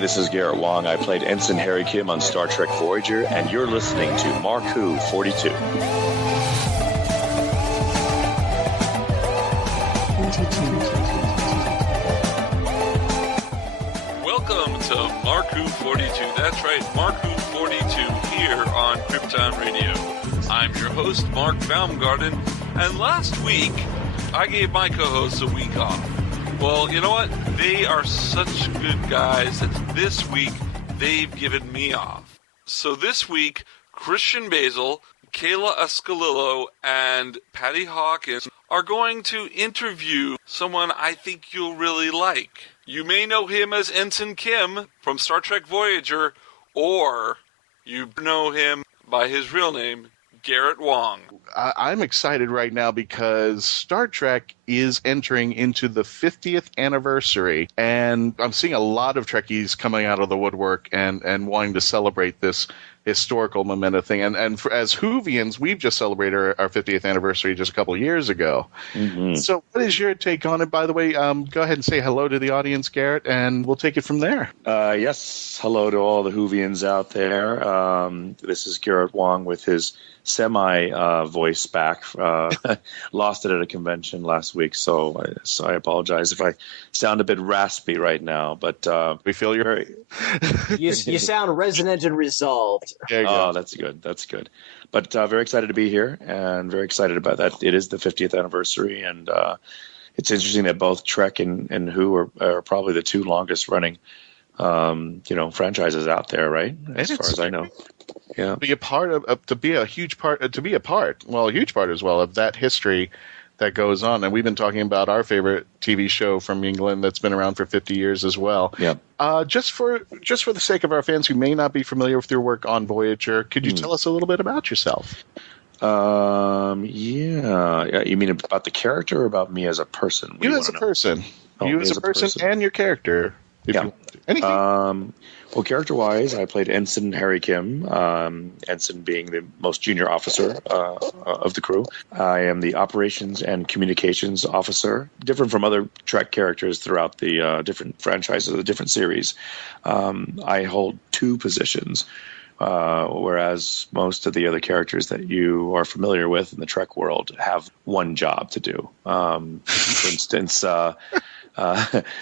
this is Garrett-Wang. I played Ensign Kim on Star Trek Voyager, and you're listening to Mark Who 42. Welcome to Mark Who 42. That's right, Mark Who 42 here on Krypton Radio. I'm your host, Mark-Baumgarten, and last week I gave my co-hosts a week off. Well, you know what? They are such good guys that this week they've given me off. So this week, Christian-basel, Kayla-ascolillo, and patty-hawkins are going to interview someone I think you'll really like. You may know him as Ensign-Kim from Star Trek Voyager, or you know him by his real name, Garrett-Wang. I'm excited right now because Star Trek is entering into the 50th anniversary, and I'm seeing a lot of Trekkies coming out of the woodwork and wanting to celebrate this historical memento thing. And as Whovians, we've just celebrated our 50th anniversary just a couple of years ago. Mm-hmm. So what is your take on it? By the way, go ahead and say hello to the audience, Garrett, and we'll take it from there. Yes, hello to all the Whovians out there. This is Garrett-Wang with his voice back. Lost it at a convention last week, so I apologize if I sound a bit raspy right now, but we feel you're you sound resonant and resolved. Oh, that's good. But very excited to be here, and very excited about that. It is the 50th anniversary, and it's interesting that both Trek and Who are probably the two longest running franchises out there, right? As far as I know. Yeah. Be a part of a huge part as well of that history that goes on. And we've been talking about our favorite TV show from England that's been around for 50 years as well. Yeah. Just for the sake of our fans who may not be familiar with your work on Voyager, could you tell us a little bit about yourself? Yeah. You mean about the character or about me as a person? You as a person. You as a person and your character. Yeah. Anything? Well, character-wise, I played Ensign Kim, Ensign being the most junior officer of the crew. I am the operations and communications officer, different from other Trek characters throughout the different franchises, the different series. I hold two positions, whereas most of the other characters that you are familiar with in the Trek world have one job to do. For instance...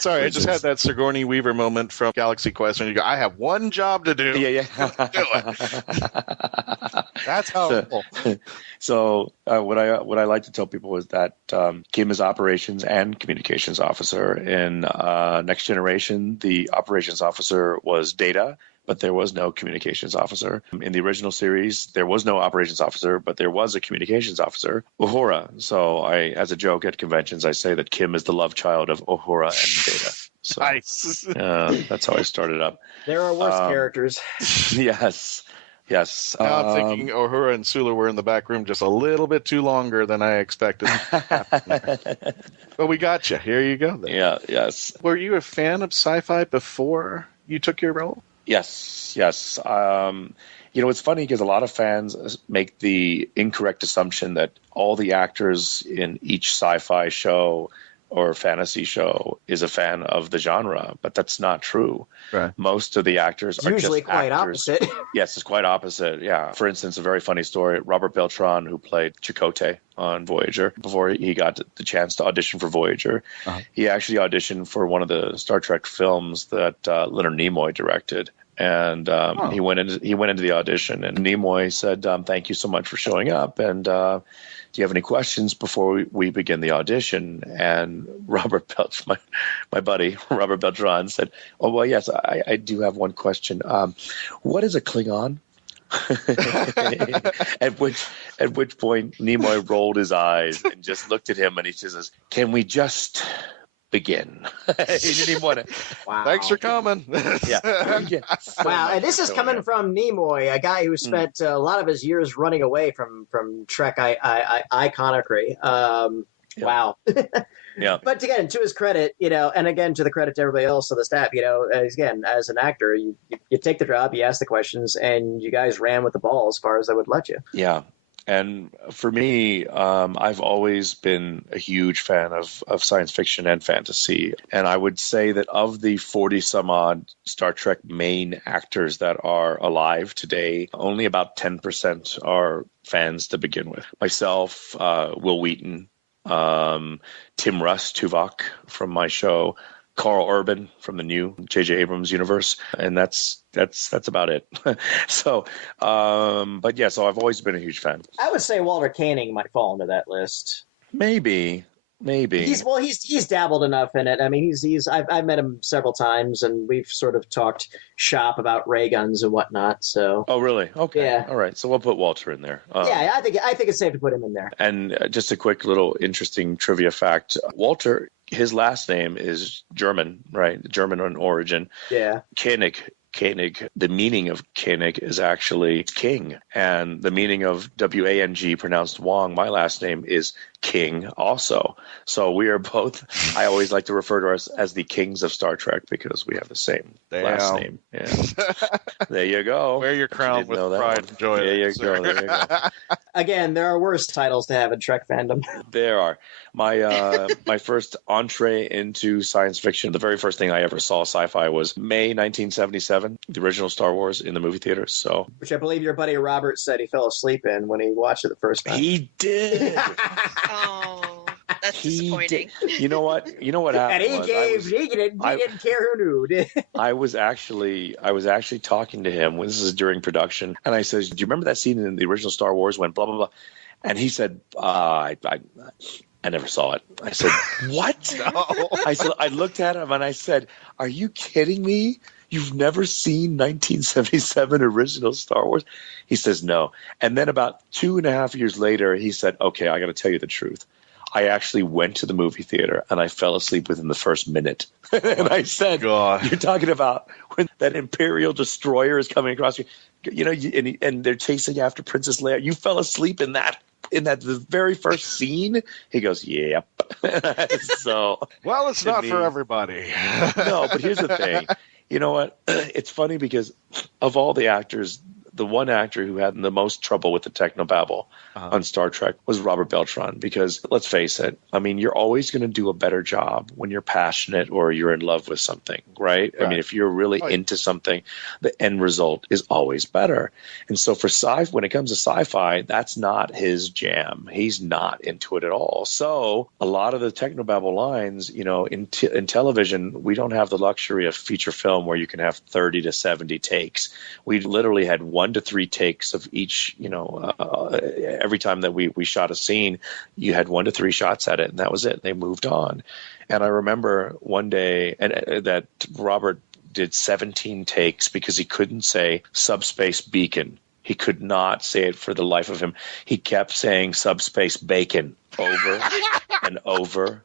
Sorry, I just had that Sigourney Weaver moment from Galaxy Quest, and you go, "I have one job to do." Yeah. Do it. That's how. So what I like to tell people is that Kim is operations and communications officer. In Next Generation, the operations officer was Data, but there was no communications officer. In the original series, there was no operations officer, but there was a communications officer, Uhura. So as a joke at conventions, I say that Kim is the love child of Uhura and Data. So, nice. That's how I started up. There are worse characters. Yes. Now I'm thinking Uhura and Sulu were in the back room just a little bit too longer than I expected. But we got you. Here you go. Then. Yeah, yes. Were you a fan of sci-fi before you took your role? Yes. It's funny because a lot of fans make the incorrect assumption that all the actors in each sci-fi show or fantasy show is a fan of the genre, but that's not true. Right. Most of the actors are usually just quite actors. opposite. Yes, it's quite opposite. Yeah. For instance, a very funny story, Robert Beltran, who played Chakotay on Voyager, before he got the chance to audition for Voyager, he actually auditioned for one of the Star Trek films that Leonard Nimoy directed. And he went into the audition, and Nimoy said, "Thank you so much for showing up. And do you have any questions before we begin the audition?" And my buddy Robert Beltran said, "Oh well, yes, I do have one question. What is a Klingon?" at which point Nimoy rolled his eyes and just looked at him, and he says, "Can we just begin?" He didn't even want to. Wow. Thanks for coming. Yeah. Wow, and this is coming from Nimoy, a guy who spent a lot of his years running away from Trek iconography. Wow. Yeah. But again, to his credit, and again, to the credit to everybody else on the staff, again, as an actor, you take the job, you ask the questions, and you guys ran with the ball as far as they would let you. Yeah. And for me, I've always been a huge fan of science fiction and fantasy. And I would say that of the 40 some odd Star Trek main actors that are alive today, only about 10% are fans to begin with. Myself, Will Wheaton, Tim Russ, Tuvok from my show, Carl Urban from the new J.J. Abrams universe, and that's about it. So, but yeah, so I've always been a huge fan. I would say Walter Koenig might fall into that list. Maybe. He's dabbled enough in it. I mean, I've met him several times, and we've sort of talked shop about ray guns and whatnot. So. Oh, really? Okay. Yeah. All right. So we'll put Walter in there. Yeah, I think it's safe to put him in there. And just a quick little interesting trivia fact: Walter, his last name is German, right? German in origin. Yeah. Koenig, the meaning of Koenig is actually king, and the meaning of W-A-N-G pronounced Wang, my last name, is king also. So we are both, I always like to refer to us as the kings of Star Trek because we have the same last name. Yeah. There you go. Wear your crown with pride and joy. There you go. Again, there are worse titles to have in Trek fandom. There are. My first entree into science fiction, the very first thing I ever saw sci-fi was May 1977, the original Star Wars in the movie theaters. So, which I believe your buddy Robert said he fell asleep in when he watched it the first time. He did. Oh, that's disappointing. You know what happened? And he didn't care who knew. I was actually talking to him when this is during production, and I said, "Do you remember that scene in the original Star Wars when blah blah blah?" And he said, I never saw it. I said, what? No. I looked at him and I said, are you kidding me? You've never seen 1977 original Star Wars? He says, no. And then about 2.5 years later, he said, okay, I got to tell you the truth. I actually went to the movie theater and I fell asleep within the first minute. And I said, God. You're talking about when that Imperial destroyer is coming across you, and they're chasing after Princess Leia. You fell asleep in that the very first scene? He goes, yep. So, well, it's not for everybody. No, but here's the thing. You know what? It's funny because of all the actors, the one actor who had the most trouble with the technobabble on Star Trek was Robert Beltran, because let's face it, I mean, you're always going to do a better job when you're passionate or you're in love with something, right? I mean, if you're really into something, the end result is always better. And so for when it comes to sci-fi, that's not his jam. He's not into it at all. So a lot of the technobabble lines, in television, we don't have the luxury of feature film where you can have 30 to 70 takes. We literally had 1 to 3 takes of each, every time that we shot a scene, you had 1 to 3 shots at it, and that was it. They moved on. And I remember one day that Robert did 17 takes because he couldn't say Subspace Bacon. He could not say it for the life of him. He kept saying Subspace Bacon over and over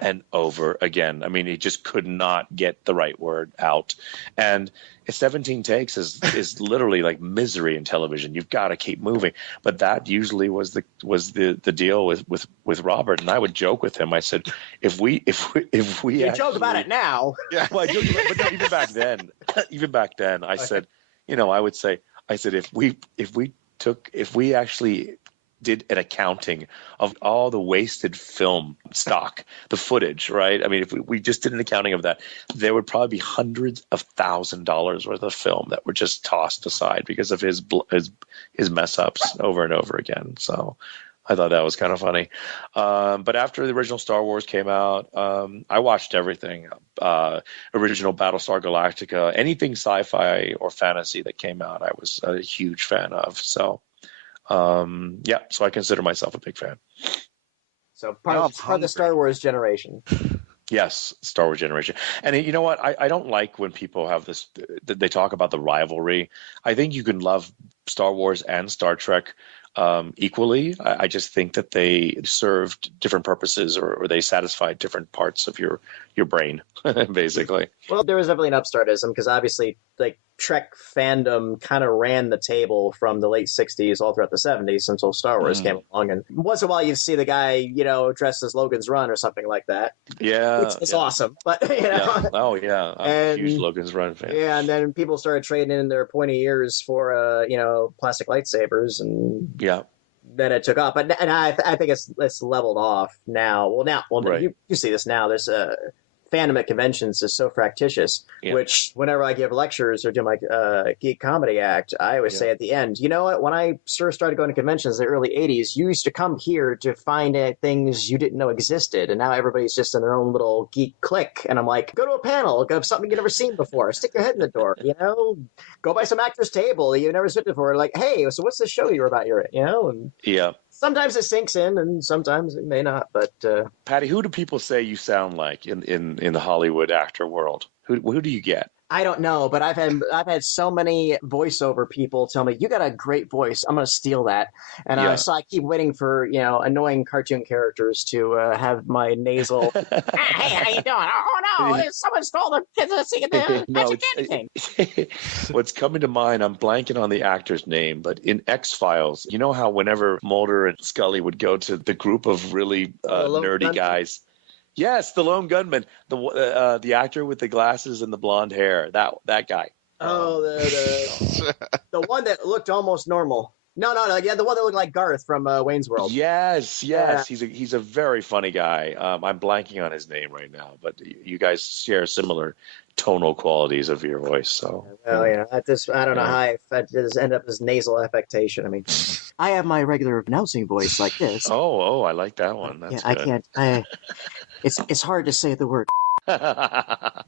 and over again. I mean, he just could not get the right word out. And 17 takes is literally like misery in television. You've got to keep moving. But that usually was the deal with Robert. And I would joke with him. I said, if we you joke about it now. Yeah. Well, but no, even back then, I said, I said, if we actually did an accounting of all the wasted film stock, the footage, right? I mean, if we just did an accounting of that, there would probably be hundreds of $1,000s worth of film that were just tossed aside because of his mess ups over and over again. So I thought that was kind of funny. But after the original Star Wars came out, I watched everything. Original Battlestar Galactica, anything sci-fi or fantasy that came out, I was a huge fan of. So, so I consider myself a big fan. So part of the Star Wars generation. Yes, Star Wars generation. And you know what? I don't like when people have this, they talk about the rivalry. I think you can love Star Wars and Star Trek equally. I just think that they served different purposes or they satisfied different parts of your brain, basically. Well, there was definitely an upstartism because obviously, like, Trek fandom kind of ran the table from the late 60s all throughout the 70s until Star Wars came along. And once in a while you'd see the guy, dressed as Logan's Run or something like that. Yeah. Which is awesome. But, Yeah. Oh, yeah. I'm a huge Logan's Run fan. Yeah, and then people started trading in their pointy ears for, plastic lightsabers. And yeah. then it took off. But and I think it's leveled off now. Well, Right. you see this now. There's a fandom at conventions is so fractious, which whenever I give lectures or do my geek comedy act, I always say at the end, you know what? When I first started going to conventions in the early 80s, you used to come here to find things you didn't know existed, and now everybody's just in their own little geek clique. And I'm like, go to a panel, go to something you've never seen before, stick your head in the door, go by some actor's table you've never seen before. Like, hey, so what's the show you're about? And sometimes it sinks in, and sometimes it may not. But Patty, who do people say you sound like in the Hollywood actor world? Who do you get? I don't know, but I've had so many voiceover people tell me, you got a great voice. I'm going to steal that. And so I keep waiting for, annoying cartoon characters to have my nasal, hey, how you doing? Oh, no, someone stole the kids singing the Magic Candy Cane. What's coming to mind, I'm blanking on the actor's name, but in X-Files, you know how whenever Mulder and Scully would go to the group of really nerdy guys, yes, the lone gunman, the actor with the glasses and the blonde hair, that guy. Oh, the one that looked almost normal. No, yeah, the one that looked like Garth from Wayne's World. Yes, he's a very funny guy. I'm blanking on his name right now, but you guys share similar tonal qualities of your voice. So, I don't know how I just end up as nasal affectation. I mean, I have my regular announcing voice like this. Oh, I like that one. That's good. I can't. It's hard to say the word.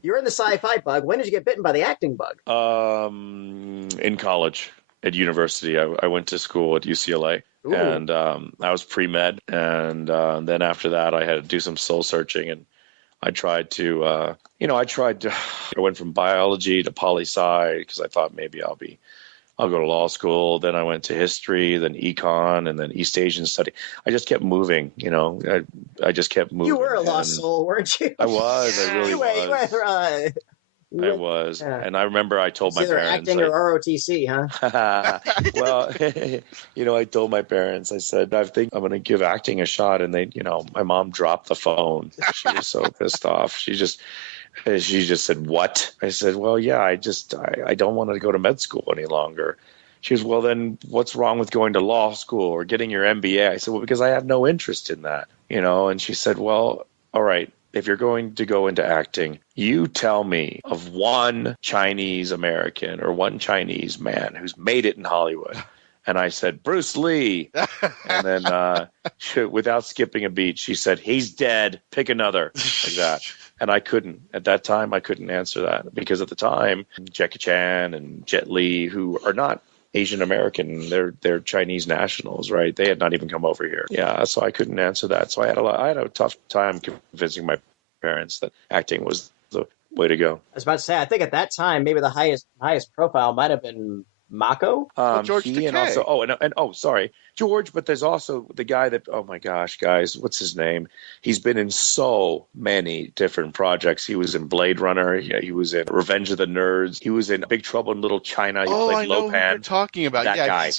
You're in the sci-fi bug. When did you get bitten by the acting bug? In college. At university, I went to school at UCLA. Ooh. And I was pre-med, and then after that I had to do some soul searching, and I tried to I went from biology to poli-sci because I thought maybe I'll go to law school. Then I went to history, then econ, and then East Asian study. I just kept moving, I just kept moving. You were a lost soul, weren't you? I was. I really was. I was, and I remember I told my parents. Acting or ROTC, huh? Well, I told my parents. I said, I think I'm going to give acting a shot, and they, my mom dropped the phone. She was so pissed off. She just said, "What?" I said, "Well, yeah, I don't want to go to med school any longer." She was, "Well, then what's wrong with going to law school or getting your MBA?" I said, "Well, because I have no interest in that, And she said, "Well, all right. If you're going to go into acting, you tell me of one Chinese American or one Chinese man who's made it in Hollywood." And I said, "Bruce Lee." And then without skipping a beat, she said, "He's dead. Pick another." Like that. And at that time, I couldn't answer that because at the time, Jackie Chan and Jet Li, who are not Asian American, they're Chinese nationals, right? They had not even come over here. Yeah, so I couldn't answer that. So I had a tough time convincing my parents that acting was the way to go. I was about to say, I think at that time, maybe the highest profile might have been Mako. George Takei. Sorry, George. But there's also the guy that, oh my gosh, guys, what's his name? He's been in so many different projects. He was in Blade Runner. He was in Revenge of the Nerds. He was in Big Trouble in Little China. He played I know Lopan. who you're talking about. That guy.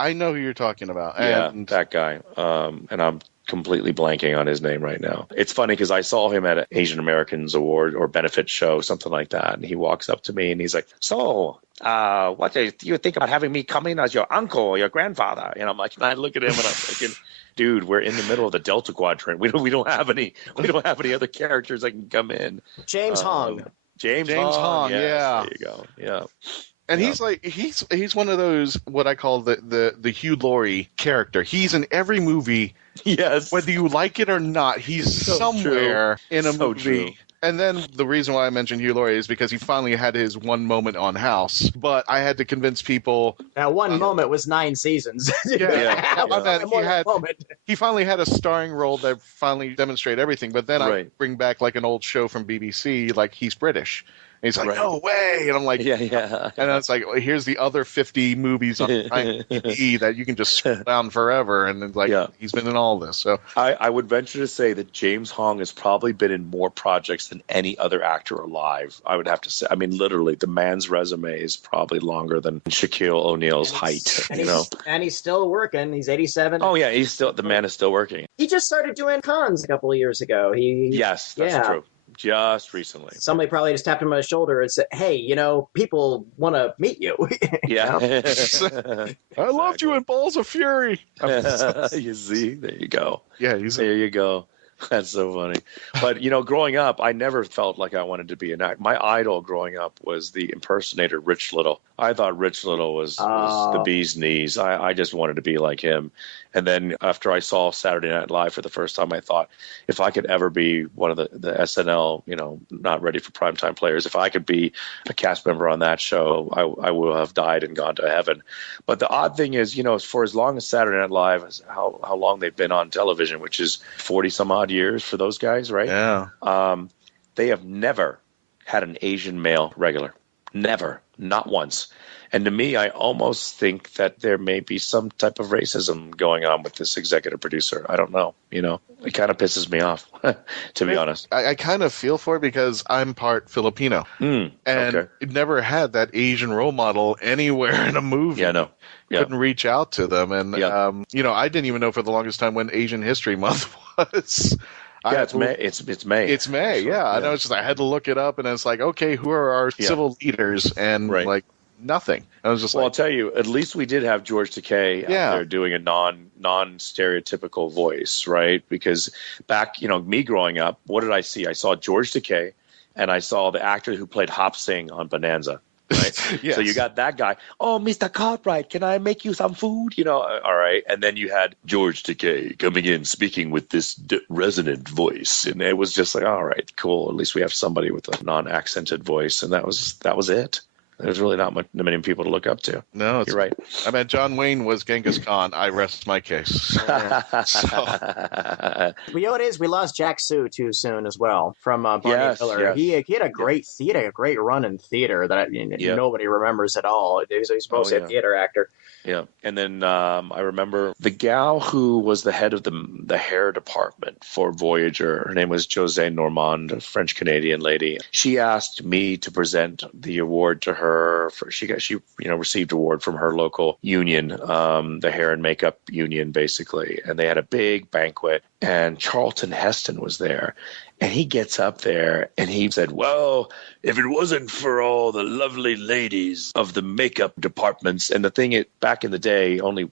I know who you're talking about. And that guy. And I'm completely blanking on his name right now. It's funny because I saw him at an Asian Americans Award or benefit show, something like that. And he walks up to me and he's like, "So, what do you think about having me come in as your uncle or your grandfather?" And I'm like, and I look at him and I'm thinking, dude, we're in the middle of the Delta Quadrant. We don't have any other characters that can come in. James Hong. James Hong. Yes, yeah. There you go. Yeah. And he's one of those, what I call the Hugh Laurie character. He's in every movie. Yes. Whether you like it or not, he's somewhere in a movie. True. And then the reason why I mentioned Hugh Laurie is because he finally had his one moment on House. But I had to convince people. That one moment was 9 seasons. He finally had a starring role that finally demonstrated everything. But then I bring back like an old show from BBC, like he's British. And he's like, "No way!" And I'm like, yeah. And it's like, well, here's the other 50 movies on IMDb that you can just scroll down forever. And it's like, he's been in all this. So I would venture to say that James Hong has probably been in more projects than any other actor alive. I would have to say. I mean, literally, the man's resume is probably longer than Shaquille O'Neal's height. And he's still working. He's 87. Oh yeah, the man is still working. He just started doing cons a couple of years ago. Yes, that's true. Just recently. Somebody probably just tapped him on his shoulder and said, "Hey, people want to meet you." Yeah. I loved you in Balls of Fury. You see? There you go. Yeah, there you go. That's so funny. But, growing up, I never felt like I wanted to be an actor. My idol growing up was the impersonator Rich Little. I thought Rich Little was the bee's knees. I just wanted to be like him. And then after I saw Saturday Night Live for the first time, I thought if I could ever be one of the SNL, not ready for primetime players, if I could be a cast member on that show, I will have died and gone to heaven. But the odd thing is, for as long as Saturday Night Live is how long they've been on television, which is 40 some odd years for those guys, right? Yeah. They have never had an Asian male regular. Never. Not once. And to me, I almost think that there may be some type of racism going on with this executive producer. I don't know. It kind of pisses me off, to be honest. I kind of feel for it because I'm part Filipino. And it never had that Asian role model anywhere in a movie. Yeah, no. Yeah. Couldn't reach out to them. And, I didn't even know for the longest time when Asian History Month was. Yeah, it's May. It's May. It's May, yeah. I know. It's just I had to look it up, and it's like, okay, who are our civil leaders? And nothing. I was just I'll tell you, at least we did have George Takei out there doing a non-stereotypical voice, right? Because back, me growing up, what did I see? I saw George Takei, and I saw the actor who played Hop Sing on Bonanza. Right. Yes. So you got that guy. Oh, Mr. Cartwright, can I make you some food? All right. And then you had George Takei coming in, speaking with this resonant voice, and it was just like, all right, cool. At least we have somebody with a non-accented voice, and that was it. There's really not many people to look up to. No, you're right. I mean, John Wayne was Genghis Khan. I rest my case. Well, what it is, we lost Jack Sue too soon as well from Barney Miller. Yes. He had a great run in theater that nobody remembers at all. He's mostly a theater actor. Yeah, and then I remember the gal who was the head of the hair department for Voyager. Her name was José Normand, a French-Canadian lady. She asked me to present the award to her. She received an award from her local union, the hair and makeup union, basically. And they had a big banquet, and Charlton Heston was there. And he gets up there and he said, well, if it wasn't for all the lovely ladies of the makeup departments, and the thing back in the day, only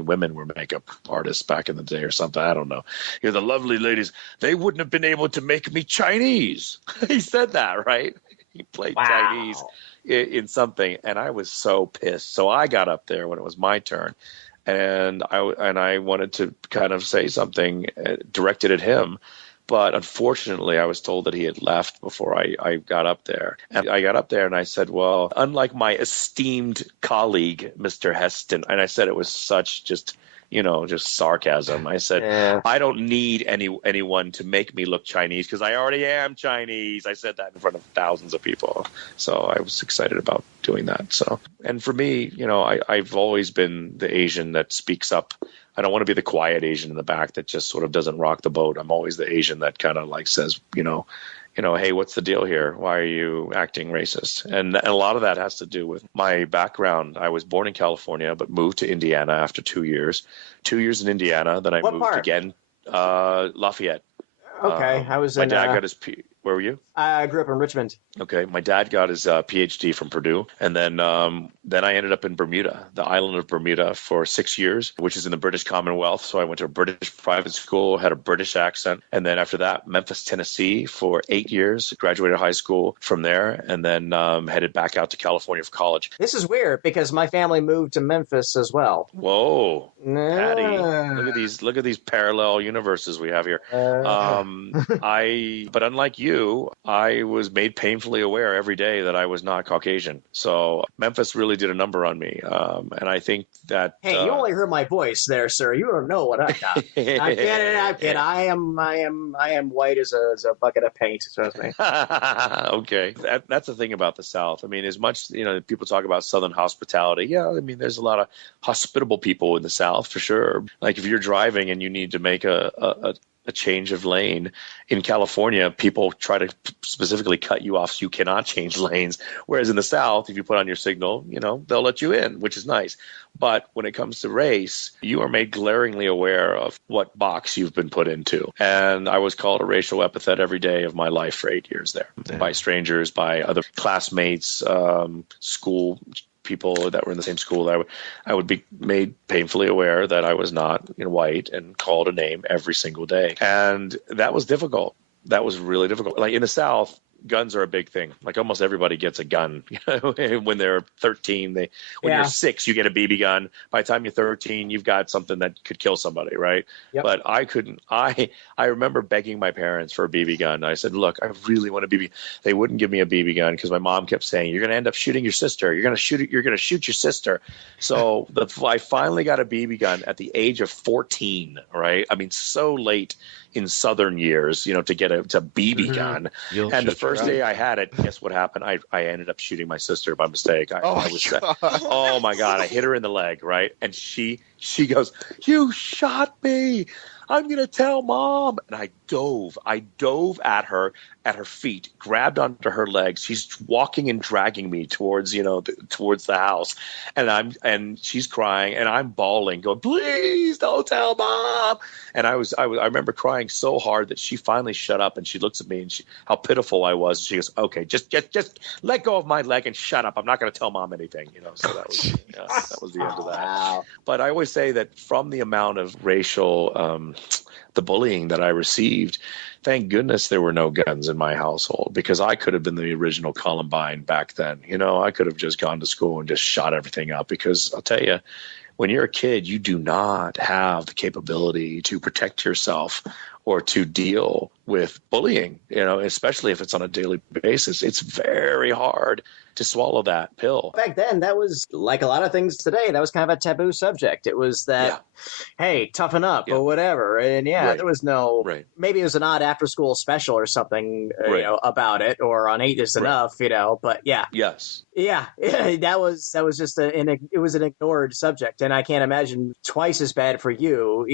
women were makeup artists back in the day or something. I don't know. The lovely ladies, they wouldn't have been able to make me Chinese. He said that, right? He played Chinese in something. And I was so pissed. So I got up there when it was my turn. And I wanted to kind of say something directed at him. But unfortunately, I was told that he had left before I got up there. And I got up there and I said, well, unlike my esteemed colleague, Mr. Heston, and I said it was such just sarcasm. I said, I don't need anyone to make me look Chinese because I already am Chinese. I said that in front of thousands of people. So I was excited about doing that. So, and for me, I've always been the Asian that speaks up. I don't want to be the quiet Asian in the back that just sort of doesn't rock the boat. I'm always the Asian that kind of like says, hey, what's the deal here? Why are you acting racist? And a lot of that has to do with my background. I was born in California, but moved to Indiana after 2 years. 2 years in Indiana, then I moved again, Lafayette. Okay, I was. My dad got his. Where were you? I grew up in Richmond. Okay, my dad got his PhD from Purdue, and then I ended up in Bermuda, the island of Bermuda, for 6 years, which is in the British Commonwealth. So I went to a British private school, had a British accent, and then after that, Memphis, Tennessee, for 8 years. Graduated high school from there, and then headed back out to California for college. This is weird because my family moved to Memphis as well. Whoa, Patty! Look at these parallel universes we have here. But unlike you, I was made painfully aware every day that I was not Caucasian. So Memphis really did a number on me. And I think that... Hey, you only heard my voice there, sir. You don't know what I got. I'm kidding. I am white as a bucket of paint, trust me. Okay. That's the thing about the South. I mean, as much, people talk about Southern hospitality. Yeah, I mean, there's a lot of hospitable people in the South for sure. Like if you're driving and you need to make a a change of lane. In California, people try to specifically cut you off so you cannot change lanes. Whereas in the South, if you put on your signal, they'll let you in, which is nice. But when it comes to race, you are made glaringly aware of what box you've been put into. And I was called a racial epithet every day of my life for 8 years there, by strangers, by other classmates, school people that were in the same school. I would be made painfully aware that I was not white and called a name every single day. And that was difficult. That was really difficult. Like in the South, guns are a big thing. Like almost everybody gets a gun. When they're 13, when you're 6, you get a BB gun. By the time you're 13, you've got something that could kill somebody, right? Yep. But I couldn't. I remember begging my parents for a BB gun. I said, look, I really want a BB. They wouldn't give me a BB gun because my mom kept saying, you're going to end up shooting your sister. You're going to shoot your sister. So I finally got a BB gun at the age of 14, right? I mean, so late in Southern years, to get a BB gun. And the first day I had it, guess what happened? I ended up shooting my sister by mistake. Oh my God. I hit her in the leg, right? And she goes, you shot me. I'm going to tell Mom. And I dove at her feet, grabbed onto her legs. She's walking and dragging me towards the house. And she's crying and I'm bawling, going, please don't tell Mom. And I remember crying so hard that she finally shut up and she looks at me and how pitiful I was. She goes, okay, just let go of my leg and shut up. I'm not going to tell Mom anything, So that was the end of that. Wow. But I always say that from the amount of racial, the bullying that I received, thank goodness there were no guns in my household, because I could have been the original Columbine back then. I could have just gone to school and just shot everything up, because I'll tell you, when you're a kid, you do not have the capability to protect yourself or to deal with bullying, especially if it's on a daily basis. It's very hard to swallow that pill. Back then, that was like a lot of things today. That was kind of a taboo subject. It was that, hey, toughen up or whatever. And there was no, maybe it was an odd after school special or something, about it, or on 8 is enough, but Yes. Yeah, that was just it was an ignored subject, and I can't imagine twice as bad for you,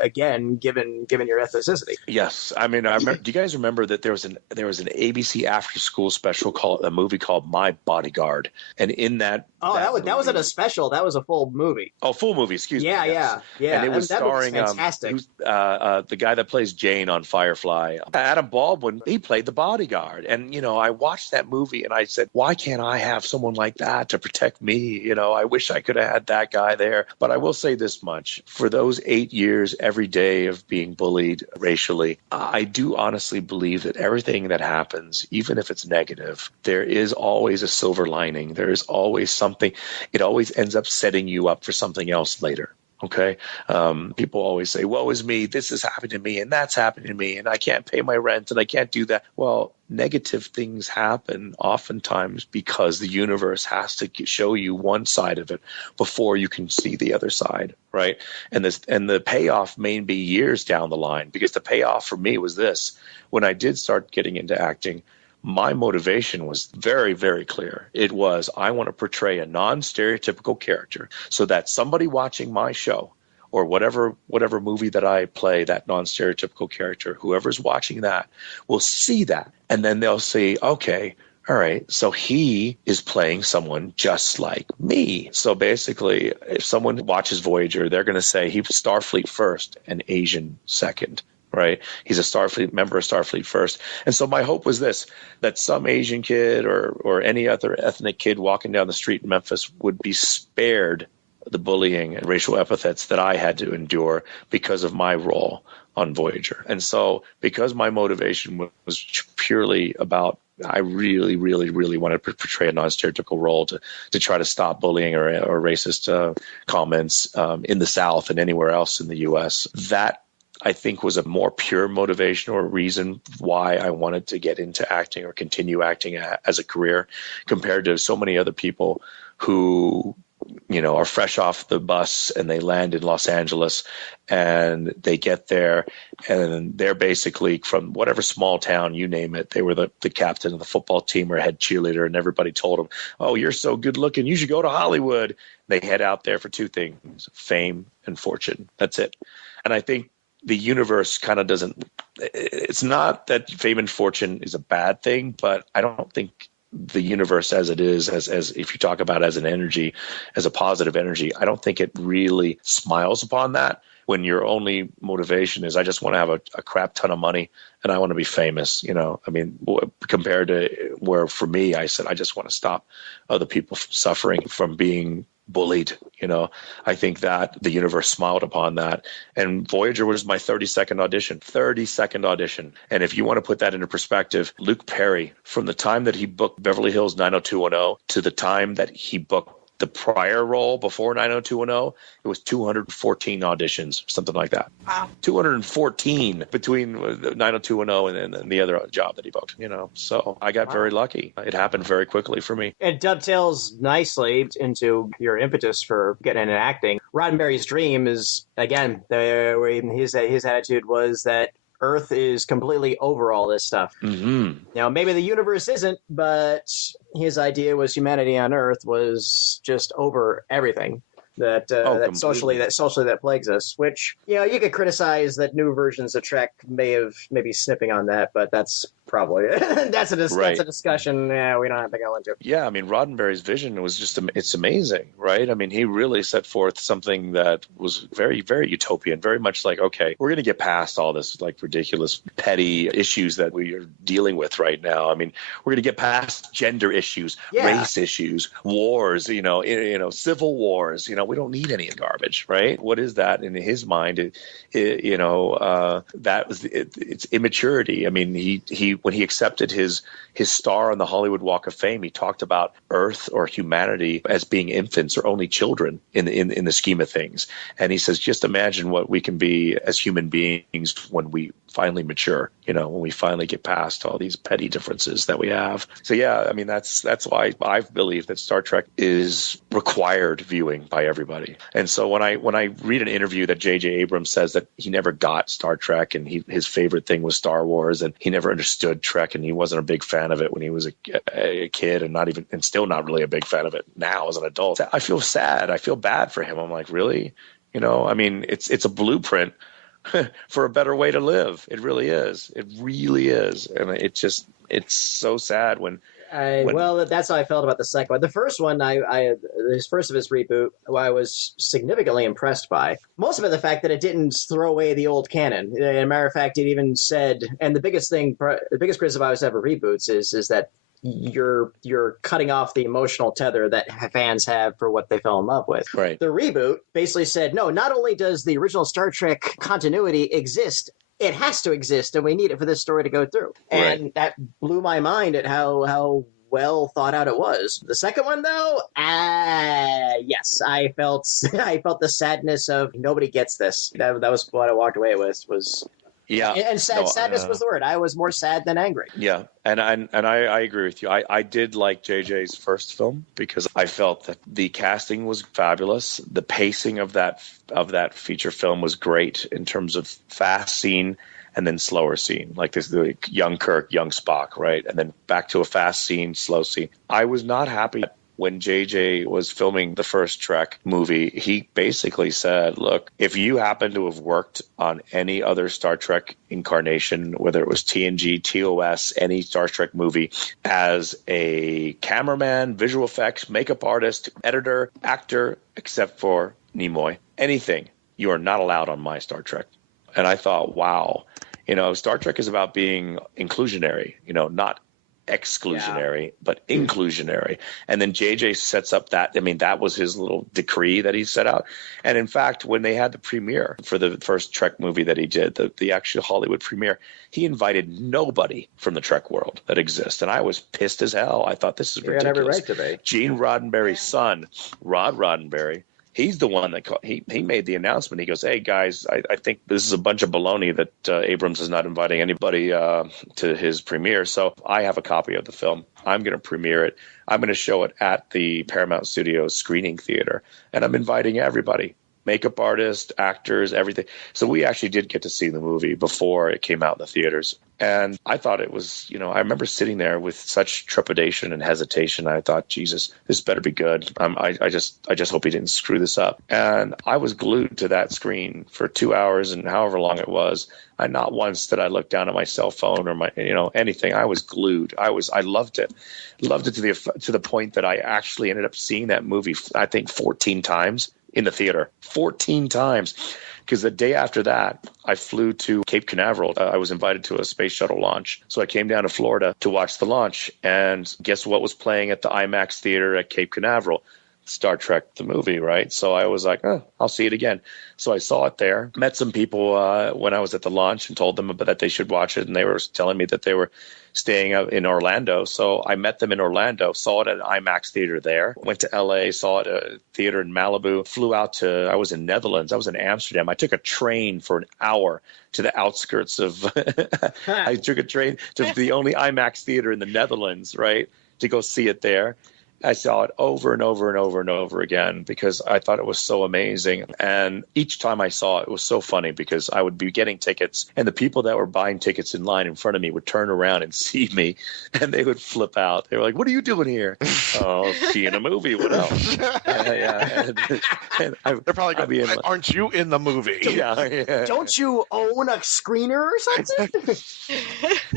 again, given your ethnicity. Yes, I mean, do you guys remember that there was an ABC after school special a movie called My Bodyguard, and in that that wasn't a special, that was a full movie. Oh, full movie, excuse me. Yeah. And it was starring fantastic. The guy that plays Jane on Firefly, Adam Baldwin. He played the bodyguard, and I watched that movie and I said, why can't I have someone like that to protect me? I wish I could have had that guy there. But I will say this much: for those 8 years, every day of being bullied racially, I do honestly believe that everything that happens, even if it's negative, there is always a silver lining. There is always something. It always ends up setting you up for something else later. Okay. People always say, woe is me, this has happened to me and that's happened to me and I can't pay my rent and I can't do that. Well, negative things happen oftentimes because the universe has to show you one side of it before you can see the other side, right? And the payoff may be years down the line, because the payoff for me was this: when I did start getting into acting, my motivation was very, very clear. It was, I want to portray a non-stereotypical character so that somebody watching my show, or whatever movie that I play, that non-stereotypical character, whoever's watching that will see that. And then they'll say, okay, all right, so he is playing someone just like me. So basically, if someone watches Voyager, they're going to say he's Starfleet first and Asian second. Right. He's a Starfleet member of Starfleet first. And so my hope was this, that some Asian kid or any other ethnic kid walking down the street in Memphis would be spared the bullying and racial epithets that I had to endure because of my role on Voyager. And so because my motivation was purely about, I really, really, really wanted to portray a non-stereotypical role to try to stop bullying or racist comments in the South and anywhere else in the U.S. That, I think, was a more pure motivation or reason why I wanted to get into acting or continue acting as a career, compared to so many other people who, are fresh off the bus and they land in Los Angeles and they get there and they're basically from whatever small town, you name it. They were the captain of the football team or head cheerleader, and everybody told them, oh, you're so good looking, you should go to Hollywood. They head out there for two things: fame and fortune. That's it. And I think the universe kind of doesn't, it's not that fame and fortune is a bad thing, but I don't think the universe as it is, as if you talk about as an energy, as a positive energy, I don't think it really smiles upon that when your only motivation is, I just want to have a crap ton of money and I want to be famous. I mean, compared to where for me, I said, I just want to stop other people suffering from being bullied. I think that the universe smiled upon that. And Voyager was my 30-second audition. And if you want to put that into perspective, Luke Perry, from the time that he booked Beverly Hills 90210 to the time that he booked the prior role before 90210, it was 214 auditions, something like that. Wow. 214 between 90210 and the other job that he booked, So I got very lucky. It happened very quickly for me. It dovetails nicely into your impetus for getting into acting. Roddenberry's dream is, again, his attitude was that Earth is completely over all this stuff. Mm-hmm. Maybe the universe isn't, but his idea was humanity on Earth was just over everything that socially plagues us. Which you could criticize that new versions of Trek may be snipping on that, but that's probably that's a discussion we don't have to go into. Yeah, I mean, Roddenberry's vision was it's amazing, right? I mean, he really set forth something that was very, very utopian, very much like, okay, we're going to get past all this like ridiculous petty issues that we are dealing with right now. I mean, we're going to get past gender issues, race issues, wars, civil wars. We don't need any garbage, right? What is that in his mind? That was it's immaturity. I mean, he when he accepted his star on the Hollywood Walk of Fame, he talked about Earth or humanity as being infants or only children in the scheme of things. And he says, just imagine what we can be as human beings when we finally mature, when we finally get past all these petty differences that we have. So yeah, I mean, that's why I believe that Star Trek is required viewing by everybody. And so when I read an interview that J.J. Abrams says that he never got Star Trek and his favorite thing was Star Wars and he never understood Trek and he wasn't a big fan of it when he was a kid and still not really a big fan of it now as an adult, I feel sad. I feel bad for him. I'm like, really? I mean, it's a blueprint for a better way to live. It really is. It really is. And it's so sad well, that's how I felt about the second one. The first one, his first of his reboot, I was significantly impressed by. Most of it, the fact that it didn't throw away the old canon. As a matter of fact, it even said, and the biggest criticism I always have of reboots is that you're cutting off the emotional tether that fans have for what they fell in love with. Right. The reboot basically said, no, not only does the original Star Trek continuity exist, it has to exist, and we need it for this story to go through. And that blew my mind at how well thought out it was. The second one, though, yes, I felt the sadness of nobody gets this. That was what I walked away with. Yeah, and sadness was the word. I was more sad than angry. Yeah, and I agree with you. I did like JJ's first film because I felt that the casting was fabulous. The pacing of that feature film was great in terms of fast scene and then slower scene, like this the young Kirk, young Spock, right, and then back to a fast scene, slow scene. I was not happy. When JJ was filming the first Trek movie, he basically said, look, if you happen to have worked on any other Star Trek incarnation, whether it was TNG, TOS, any Star Trek movie, as a cameraman, visual effects, makeup artist, editor, actor, except for Nimoy, anything, you are not allowed on my Star Trek. And I thought, wow, Star Trek is about being inclusionary, not exclusionary, but inclusionary. And then JJ sets up that, that was his little decree that he set out. And in fact, when they had the premiere for the first Trek movie that he did, the actual Hollywood premiere, he invited nobody from the Trek world that exists. And I was pissed as hell. I thought, this is ridiculous. Every right to be. Gene Roddenberry's son, Rod Roddenberry, he's the one that he made the announcement. He goes, hey, guys, I think this is a bunch of baloney that Abrams is not inviting anybody to his premiere. So I have a copy of the film. I'm going to premiere it. I'm going to show it at the Paramount Studios screening theater. And I'm inviting everybody. makeup artist, actors, everything. So we actually did get to see the movie before it came out in the theaters. And I thought it was, I remember sitting there with such trepidation and hesitation. I thought, Jesus, this better be good. I just hope he didn't screw this up. And I was glued to that screen for 2 hours and however long it was. And not once did I look down at my cell phone or my, anything. I was glued. I loved it. Loved it to the point that I actually ended up seeing that movie, I think 14 times in the theater. 14 times. Because the day after that, I flew to Cape Canaveral. I was invited to a space shuttle launch. So I came down to Florida to watch the launch. And guess what was playing at the IMAX theater at Cape Canaveral? Star Trek, the movie, right? So I was like, I'll see it again. So I saw it there, met some people when I was at the launch and told them that they should watch it. And they were telling me that they were staying up in Orlando. So I met them in Orlando, saw it at an IMAX theater there, went to LA, saw it at a theater in Malibu, flew out I was in Netherlands. I was in Amsterdam. I took a train for an hour to the outskirts of, I took a train to the only IMAX theater in the Netherlands, right, to go see it there. I saw it over and over and over and over again because I thought it was so amazing. And each time I saw it, it was so funny because I would be getting tickets and the people that were buying tickets in line in front of me would turn around and see me and they would flip out. They were like, "What are you doing here?" "Oh, seeing a movie. What else?" Yeah. And they're probably going, "Aren't you in the movie?" Yeah. Don't you own a screener or something?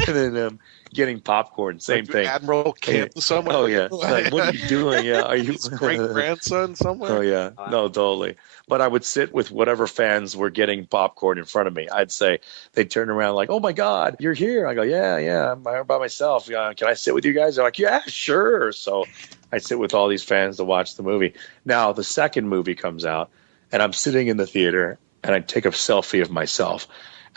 And then getting popcorn, same thing. Admiral Kim somewhere. Oh yeah, like, what are you doing? Yeah, are you great grandson somewhere? Oh yeah, no, totally. But I would sit with whatever fans were getting popcorn in front of me. I'd say they'd turn around like, "Oh my God, you're here!" I go, "Yeah, I'm by myself. Can I sit with you guys?" They're like, "Yeah, sure." So I'd sit with all these fans to watch the movie. Now the second movie comes out, and I'm sitting in the theater, and I take a selfie of myself,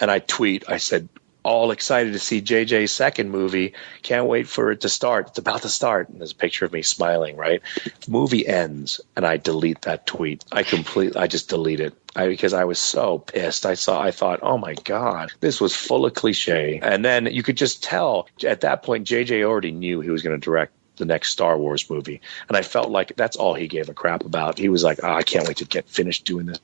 and I tweet. I said, "All excited to see JJ's second movie. Can't wait for it to start. It's about to start." And there's a picture of me smiling, right? The movie ends, and I delete that tweet. I just delete it because I was so pissed. I thought, oh my God, this was full of cliche. And then you could just tell at that point, JJ already knew he was going to direct the next Star Wars movie. And I felt like that's all he gave a crap about. He was like, I can't wait to get finished doing this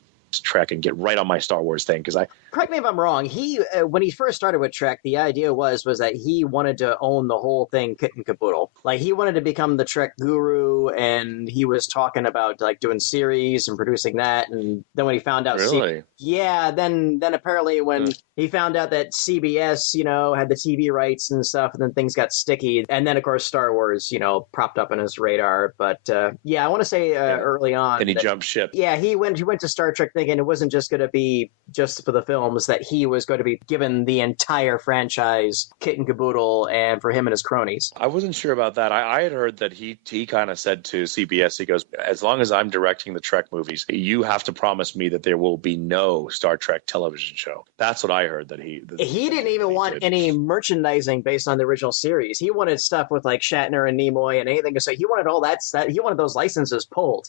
Trek and get right on my Star Wars thing. Correct me if I'm wrong. He when he first started with Trek, the idea was that he wanted to own the whole thing, kit and caboodle. Like he wanted to become the Trek guru, and he was talking about like doing series and producing that. And then when he found out, really, then apparently when he found out that CBS, had the TV rights and stuff, and then things got sticky. And then of course Star Wars, propped up on his radar. But I want to say early on, and he jumped ship. Yeah, he went to Star Trek thinking it wasn't just going to be just for the films, that he was going to be given the entire franchise kit and caboodle, and for him and his cronies. I wasn't sure about that. I had heard that he kind of said to CBS, he goes, "As long as I'm directing the Trek movies, you have to promise me that there will be no Star Trek television show." That's what I heard. That he didn't even want any merchandising based on the original series. He wanted stuff with like Shatner and Nimoy and anything. So he wanted all that stuff. He wanted those licenses pulled.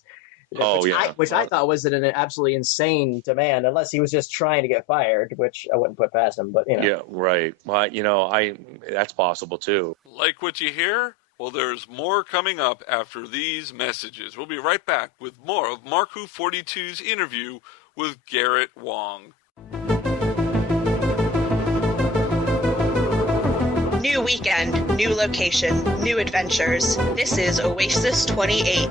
Which I thought was an absolutely insane demand, unless he was just trying to get fired, which I wouldn't put past him. But yeah, right. Well, that's possible too. Like what you hear? Well, there's more coming up after these messages. We'll be right back with more of Mark Who 42's interview with Garrett-Wang. New weekend, new location, new adventures. This is Oasis 28.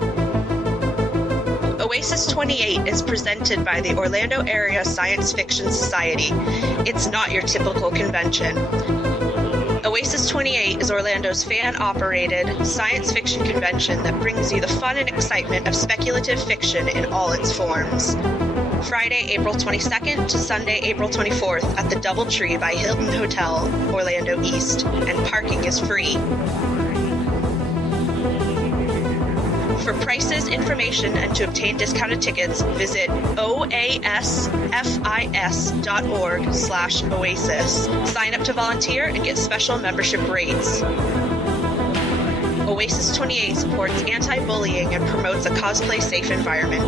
Oasis 28 is presented by the Orlando Area Science Fiction Society. It's not your typical convention. Oasis 28 is Orlando's fan-operated science fiction convention that brings you the fun and excitement of speculative fiction in all its forms. Friday, April 22nd to Sunday, April 24th at the DoubleTree by Hilton Hotel, Orlando East, and parking is free. For prices, information, and to obtain discounted tickets, visit oasfis.org/oasis. Sign up to volunteer and get special membership rates. Oasis 28 supports anti-bullying and promotes a cosplay-safe environment.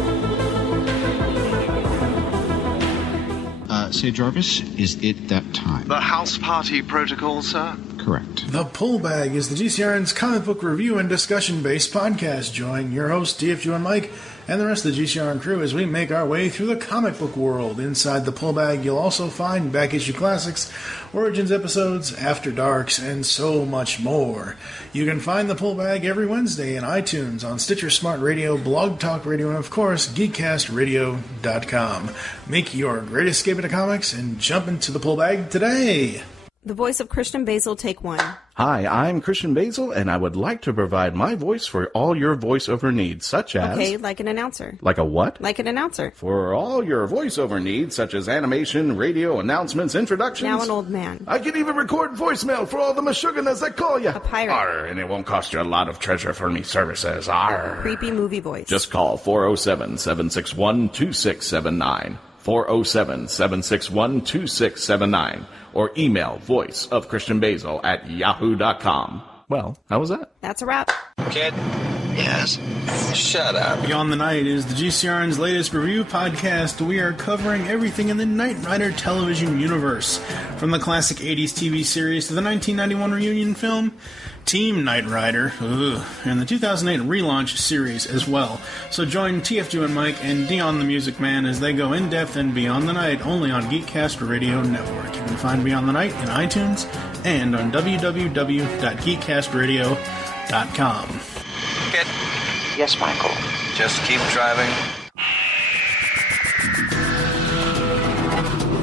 Say, Jarvis, is it that time? The house party protocol, sir? Correct. The Pull Bag is the GCRN's comic book review and discussion-based podcast. Join your host, TFG and Mike, and the rest of the GCRN crew as we make our way through the comic book world. Inside the Pull Bag, you'll also find back-issue classics, Origins episodes, After Darks, and so much more. You can find the Pull Bag every Wednesday in iTunes, on Stitcher Smart Radio, Blog Talk Radio, and of course, geekcastradio.com. Make your great escape into comics and jump into the Pull Bag today! The voice of Christian-basel, take one. Hi, I'm Christian-basel, and I would like to provide my voice for all your voiceover needs, such as... Okay, like an announcer. Like a what? Like an announcer. For all your voiceover needs, such as animation, radio, announcements, introductions... Now an old man. I can even record voicemail for all the Meshuggahs that call you. A pirate. Arr, and it won't cost you a lot of treasure for me services. Arr. Creepy movie voice. Just call 407-761-2679. 407-761-2679. Or email voiceofchristian-basel@yahoo.com. Well, how was that? That's a wrap. Kid? Yes? Shut up. Beyond the Night is the GCRN's latest review podcast. We are covering everything in the Knight Rider television universe, from the classic 80s TV series to the 1991 reunion film, Team Knight Rider, and the 2008 relaunch series as well. So join TFG and Mike and Dion the Music Man as they go in-depth and Beyond the Night only on Geekcast Radio Network. You can find Beyond the Night in iTunes and on www.geekcastradio.com. Kid? Yes, Michael. Just keep driving.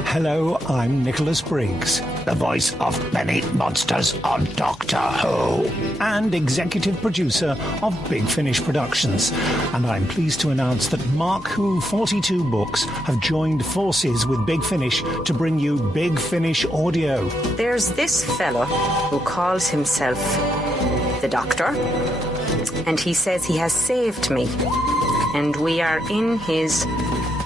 Hello, I'm Nicholas Briggs, the voice of many monsters on Doctor Who, and executive producer of Big Finish Productions. And I'm pleased to announce that Mark Who 42 Books have joined forces with Big Finish to bring you Big Finish Audio. There's this fellow who calls himself the Doctor, and he says he has saved me, and we are in his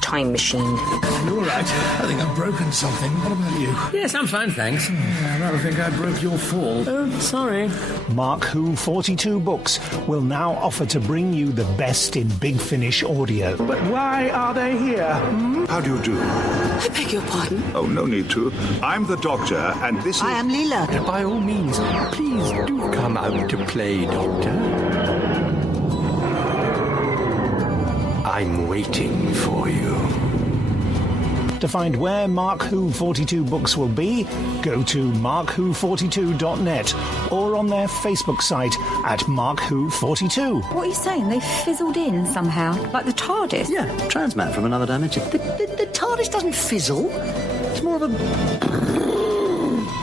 time machine. You're all right. I think I've broken something. What about you? Yes, I'm fine, thanks. I rather think I broke your fall. Oh, sorry. Mark Who 42 Books will now offer to bring you the best in Big Finish audio. But why are they here? How do you do? I beg your pardon? Oh, no need to. I'm the Doctor, and this is... I am Leela. By all means, please do come out to play, Doctor. I'm waiting for you. To find where Mark Who 42 Books will be, go to markwho42.net or on their Facebook site at markwho42. What are you saying? They fizzled in somehow? Like the TARDIS? Yeah, transmat from another dimension. The TARDIS doesn't fizzle. It's more of a...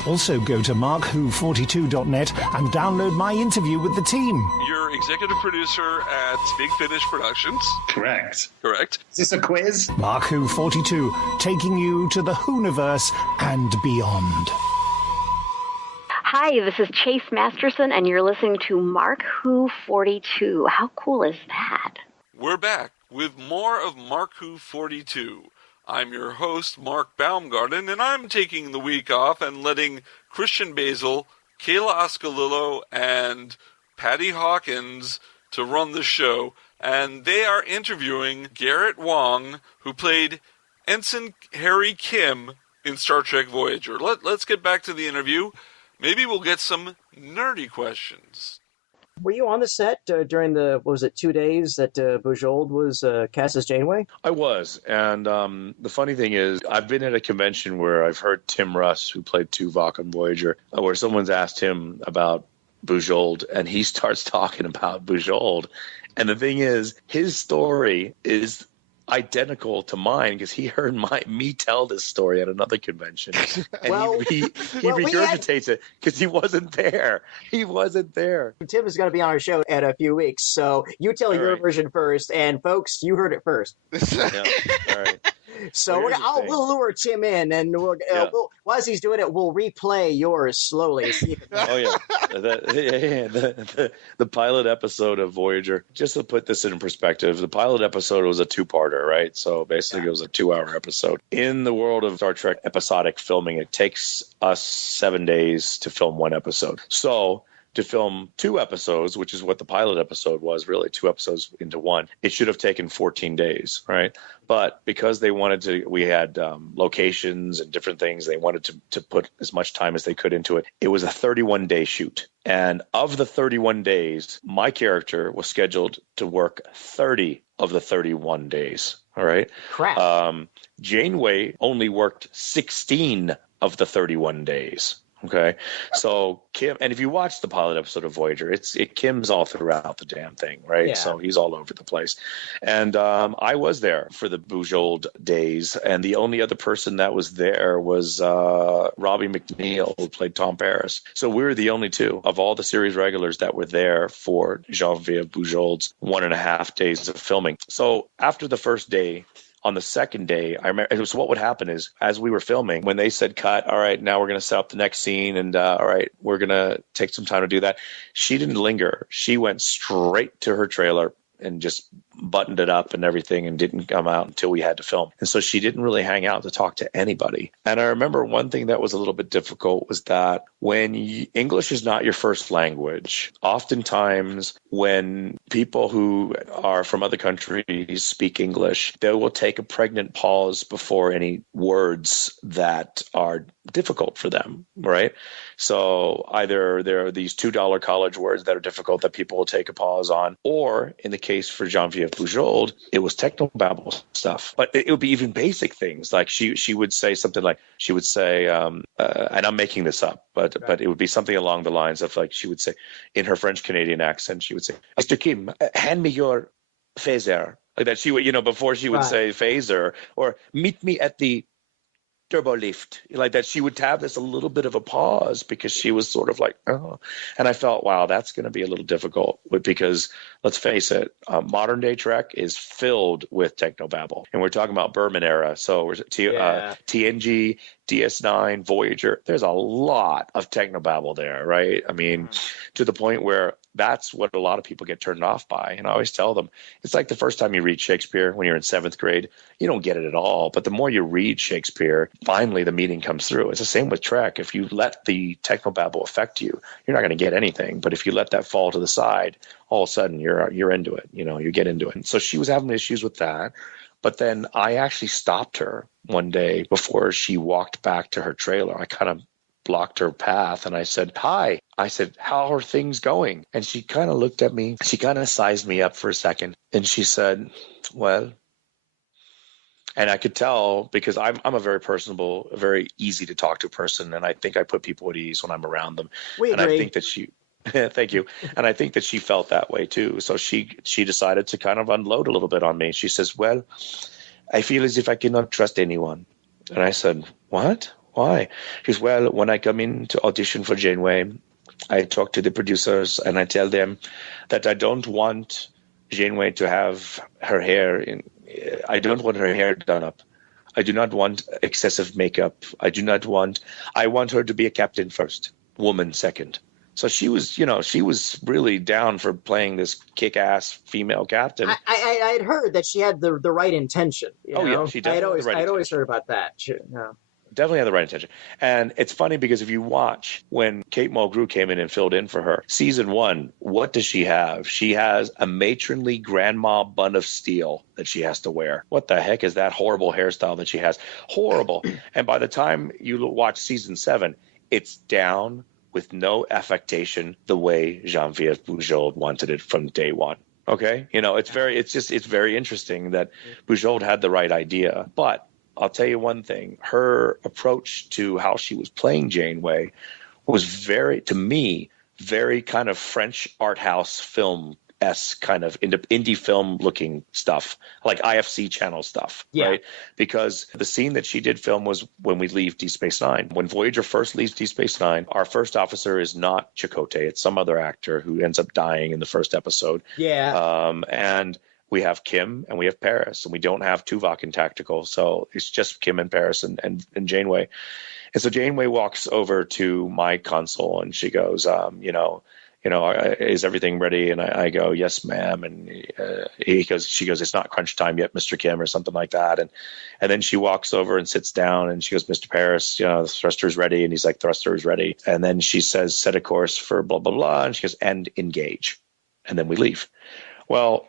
Also go to markwho42.net and download my interview with the team. You're executive producer at Big Finish Productions. Correct. Correct. Is this a quiz? Mark Who 42, taking you to the Whoniverse and beyond. Hi, this is Chase Masterson, and you're listening to Mark Who 42. How cool is that? We're back with more of Mark Who 42. I'm your host, Mark Baumgarten, and I'm taking the week off and letting Christian-basel, Kayla-ascolillo, and patty-hawkins to run the show. And they are interviewing Garrett-wang, who played ensign-kim in Star Trek Voyager. Let's get back to the interview. Maybe we'll get some nerdy questions. Were you on the set during the, 2 days that Bujold was cast as Janeway? I was. And the funny thing is, I've been at a convention where I've heard Tim Russ, who played Tuvok on Voyager, where someone's asked him about Bujold, and he starts talking about Bujold. And the thing is, his story is identical to mine because he heard me tell this story at another convention, and he regurgitates it because he wasn't there. He wasn't there. Tim is going to be on our show in a few weeks, so you tell your version first, and folks, you heard it first. Yeah. All right. So we'll lure Tim in, and while he's doing it, we'll replay yours slowly. Oh yeah, the pilot episode of Voyager. Just to put this in perspective, the pilot episode was a two-parter, right? So basically, it was a 2-hour episode. In the world of Star Trek episodic filming, it takes us 7 days to film one episode. So to film 2 episodes, which is what the pilot episode was, really 2 episodes into one, it should have taken 14 days, right? But because they wanted to, we had locations and different things, they wanted to put as much time as they could into it. It was a 31-day shoot. And of the 31 days, my character was scheduled to work 30 of the 31 days. All right. Crap. Janeway only worked 16 of the 31 days. Okay. So Kim, and if you watch the pilot episode of Voyager, Kim's all throughout the damn thing, right? Yeah. So he's all over the place. And I was there for the Bujold days, and the only other person that was there was Robbie McNeil, who played Tom Paris. So we were the only 2 of all the series regulars that were there for Geneviève Bujold's 1.5 days of filming. So after the first day, on the second day, I remember, it was what would happen is, as we were filming, when they said cut, all right, now we're going to set up the next scene, and all right, we're going to take some time to do that. She didn't linger. She went straight to her trailer and just buttoned it up and everything, and didn't come out until we had to film. And so she didn't really hang out to talk to anybody. And I remember one thing that was a little bit difficult was that when English is not your first language, oftentimes when people who are from other countries speak English, they will take a pregnant pause before any words that are difficult for them, right? So either there are these $2 college words that are difficult that people will take a pause on, or in the case for Geneviève Bujold, it was technobabble stuff. But it would be even basic things, like she would say something like, she would say, and I'm making this up, but it would be something along the lines of, like, she would say in her French Canadian accent, she would say, Mr. Kim, hand me your phaser. Like that, she would, before she would say phaser, or meet me at the turbo lift, like that. She would have this a little bit of a pause because she was sort of like, oh. And I felt, wow, that's going to be a little difficult, because let's face it, modern day Trek is filled with technobabble, and we're talking about Berman era. So we're TNG, DS9, Voyager. There's a lot of technobabble there, right? I mean, to the point where that's what a lot of people get turned off by. And I always tell them, it's like the first time you read Shakespeare when you're in 7th grade, you don't get it at all. But the more you read Shakespeare, finally the meaning comes through. It's the same with Trek. If you let the technobabble affect you, you're not going to get anything. But if you let that fall to the side, all of a sudden you're into it. You get into it. So she was having issues with that. But then I actually stopped her one day before she walked back to her trailer. I kind of blocked her path, and I said, hi. I said, how are things going? And she kind of looked at me. She kind of sized me up for a second, and she said, well, and I could tell, because I'm a very personable, very easy to talk to person, and I think I put people at ease when I'm around them. We agree. And I think that she thank you. And I think that she felt that way too. So she decided to kind of unload a little bit on me. She says, well, I feel as if I cannot trust anyone. And I said, what? Why? She says, well, when I come in to audition for Janeway, I talk to the producers and I tell them that I don't want Janeway to have her hair I don't want her hair done up. I do not want excessive makeup. I want her to be a captain first, woman second. So she was really down for playing this kick-ass female captain. I had heard that she had the right intention. Yeah, she definitely I had always heard about that. Definitely had the right intention. And it's funny because if you watch when Kate Mulgrew came in and filled in for her, season 1, what does she have? She has a matronly grandma bun of steel that she has to wear. What the heck is that horrible hairstyle that she has? Horrible. And by the time you watch season 7, it's down with no affectation the way Geneviève Bujold wanted it from day one. Okay? It's very interesting that Bujold had the right idea. But I'll tell you one thing, her approach to how she was playing Janeway was very kind of French art house film-esque kind of indie film looking stuff, like IFC channel stuff, right? Because the scene that she did film was when we leave Deep Space Nine. When Voyager first leaves Deep Space Nine, our first officer is not Chakotay, it's some other actor who ends up dying in the first episode. And we have Kim and we have Paris, and we don't have Tuvok and Tactical. So it's just Kim and Paris and Janeway. And so Janeway walks over to my console and she goes, is everything ready? And I go, yes, ma'am. And she goes, it's not crunch time yet, Mr. Kim, or something like that. And then she walks over and sits down, and she goes, Mr. Paris, the thruster's ready. And he's like, thruster is ready. And then she says, set a course for blah, blah, blah. And she goes, and engage. And then we leave. Well,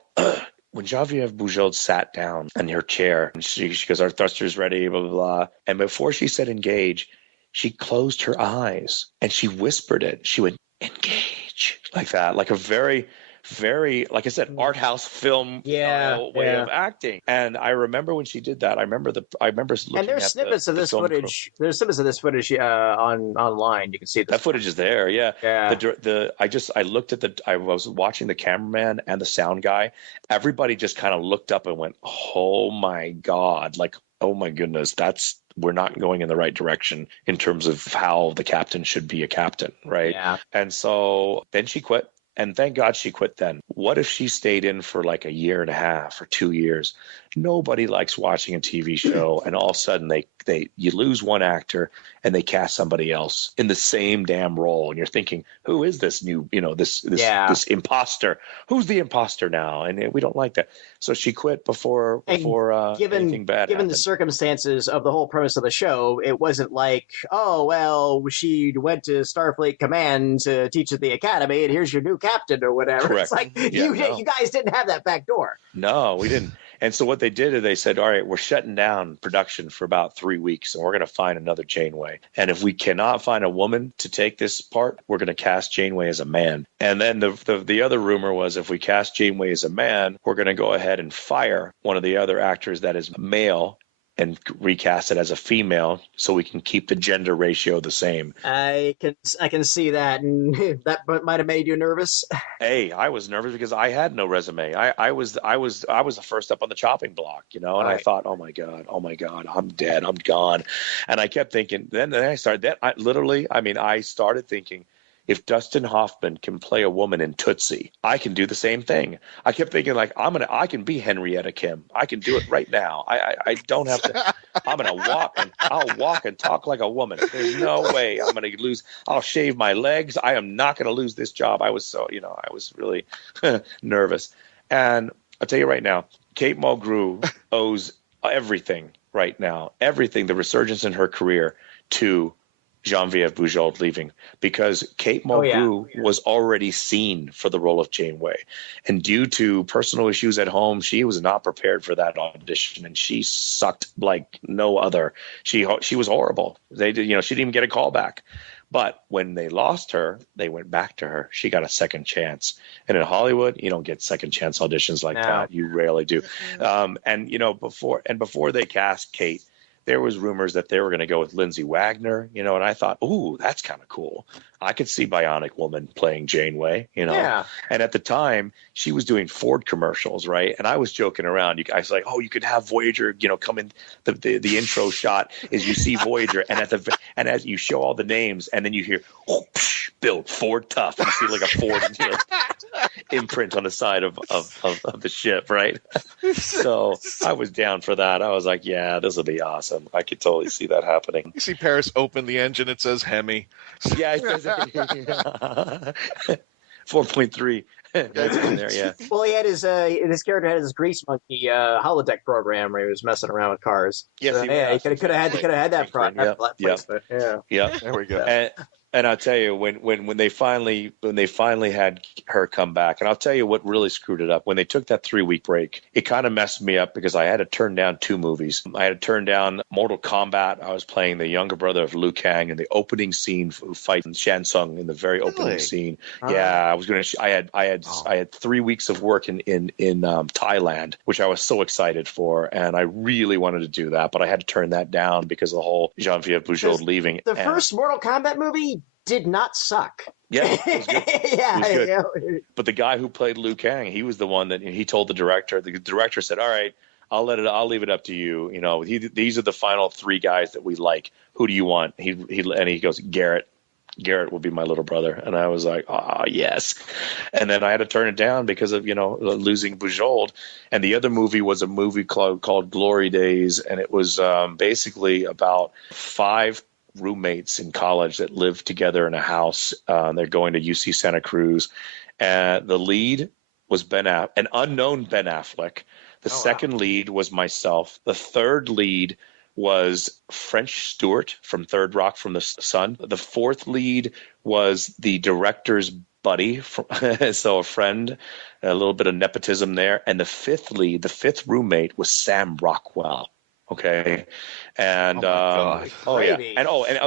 when Geneviève Bujold sat down in her chair, and she goes, our thruster's ready, blah, blah, blah. And before she said engage, she closed her eyes and she whispered it. She went, engage, like that, like a very, very, like I said, art house film style way of acting. And I remember when she did that. I remember looking and there's at snippets of this footage. There's snippets of this footage online. You can see that footage is there. Yeah. I looked at I was watching the cameraman and the sound guy. Everybody just kind of looked up and went, oh my God, like, oh my goodness, we're not going in the right direction in terms of how the captain should be a captain, right? Yeah. And so then she quit. And thank God she quit then. What if she stayed in for like a year and a half or 2 years? Nobody likes watching a TV show and all of a sudden you lose one actor and they cast somebody else in the same damn role. And you're thinking, who is this new, this imposter? Who's the imposter now? And we don't like that. So she quit before anything bad Given happened. the circumstances of the whole premise of the show, it wasn't like, oh, well, she went to Starfleet Command to teach at the academy and here's your new captain or whatever. Correct. It's like, you guys didn't have that back door. No, we didn't. And so what they did is they said, all right, we're shutting down production for about 3 weeks and we're going to find another Janeway. And if we cannot find a woman to take this part, we're going to cast Janeway as a man. And then the other rumor was if we cast Janeway as a man, we're going to go ahead and fire one of the other actors that is male and recast it as a female so we can keep the gender ratio the same. I can see that, and that might have made you nervous. Hey, I was nervous because I had no resume. I was the first up on the chopping block, and I thought, oh my God, I'm dead, I'm gone. And I kept thinking, then I started I started thinking, if Dustin Hoffman can play a woman in Tootsie, I can do the same thing. I kept thinking, like, I can be Henrietta Kim. I can do it right now. I don't have to. I'm gonna I'll walk and talk like a woman. There's no way I'm gonna lose. I'll shave my legs. I am not gonna lose this job. I was I was really nervous. And I'll tell you right now, Kate Mulgrew owes everything right now, the resurgence in her career to Geneviève Bujold leaving, because Kate Mulgrew was already seen for the role of Janeway, and due to personal issues at home, she was not prepared for that audition, and she sucked like no other. She was horrible. They did, she didn't even get a call back. But when they lost her, they went back to her. She got a second chance. And in Hollywood, you don't get second chance auditions like that. You rarely do. Before they cast Kate, there was rumors that they were going to go with Lindsay Wagner, and I thought, ooh, that's kind of cool. I could see Bionic Woman playing Janeway, Yeah. And at the time, she was doing Ford commercials, right? And I was joking around. You guys like, oh, you could have Voyager, come in. The intro shot is you see Voyager, and as you show all the names, and then you hear, oh, psh, build Ford Tough. You see like a Ford imprint on the side of the ship, right? So I was down for that. I was like, yeah, this will be awesome. I could totally see that happening. You see Paris open the engine, it says Hemi. Yeah, it says 4.3. That's in there, yeah. Well, he had his character had his Grease Monkey holodeck program where he was messing around with cars. Yes, so, he could have had that product. Yeah, there we go. And I'll tell you, when they finally had her come back, and I'll tell you what really screwed it up. When they took that 3-week break, it kind of messed me up because I had to turn down 2 movies. I had to turn down Mortal Kombat. I was playing the younger brother of Liu Kang in the opening scene who fights Shang Tsung in the very opening scene. Yeah, I had 3 weeks of work in Thailand, which I was so excited for, and I really wanted to do that, but I had to turn that down because of the whole Geneviève Bujold leaving. The first Mortal Kombat movie did not suck. Yeah, it was good. Yeah, it was good. Yeah. But the guy who played Liu Kang, he was the one that he told the director. The director said, "All right, I'll leave it up to you. These are the final 3 guys that we like. Who do you want?" He goes, Garrett. Garrett will be my little brother. And I was like, yes. And then I had to turn it down because of, losing Bujold. And the other movie was a movie called Glory Days. And it was basically about 5 roommates in college that live together in a house. They're going to UC Santa Cruz. And the lead was an unknown Ben Affleck. The second lead was myself. The third lead was French Stewart from Third Rock from the Sun. The fourth lead was the director's buddy, so a friend, a little bit of nepotism there. And the fifth roommate was Sam Rockwell. Okay, and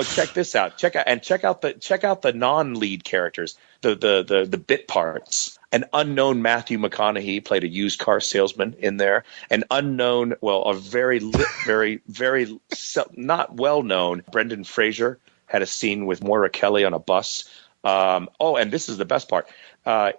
check this out. Check out the non-lead characters, the bit parts. An unknown Matthew McConaughey played a used car salesman in there. An unknown, a very not well known Brendan Fraser had a scene with Moira Kelly on a bus. And this is the best part.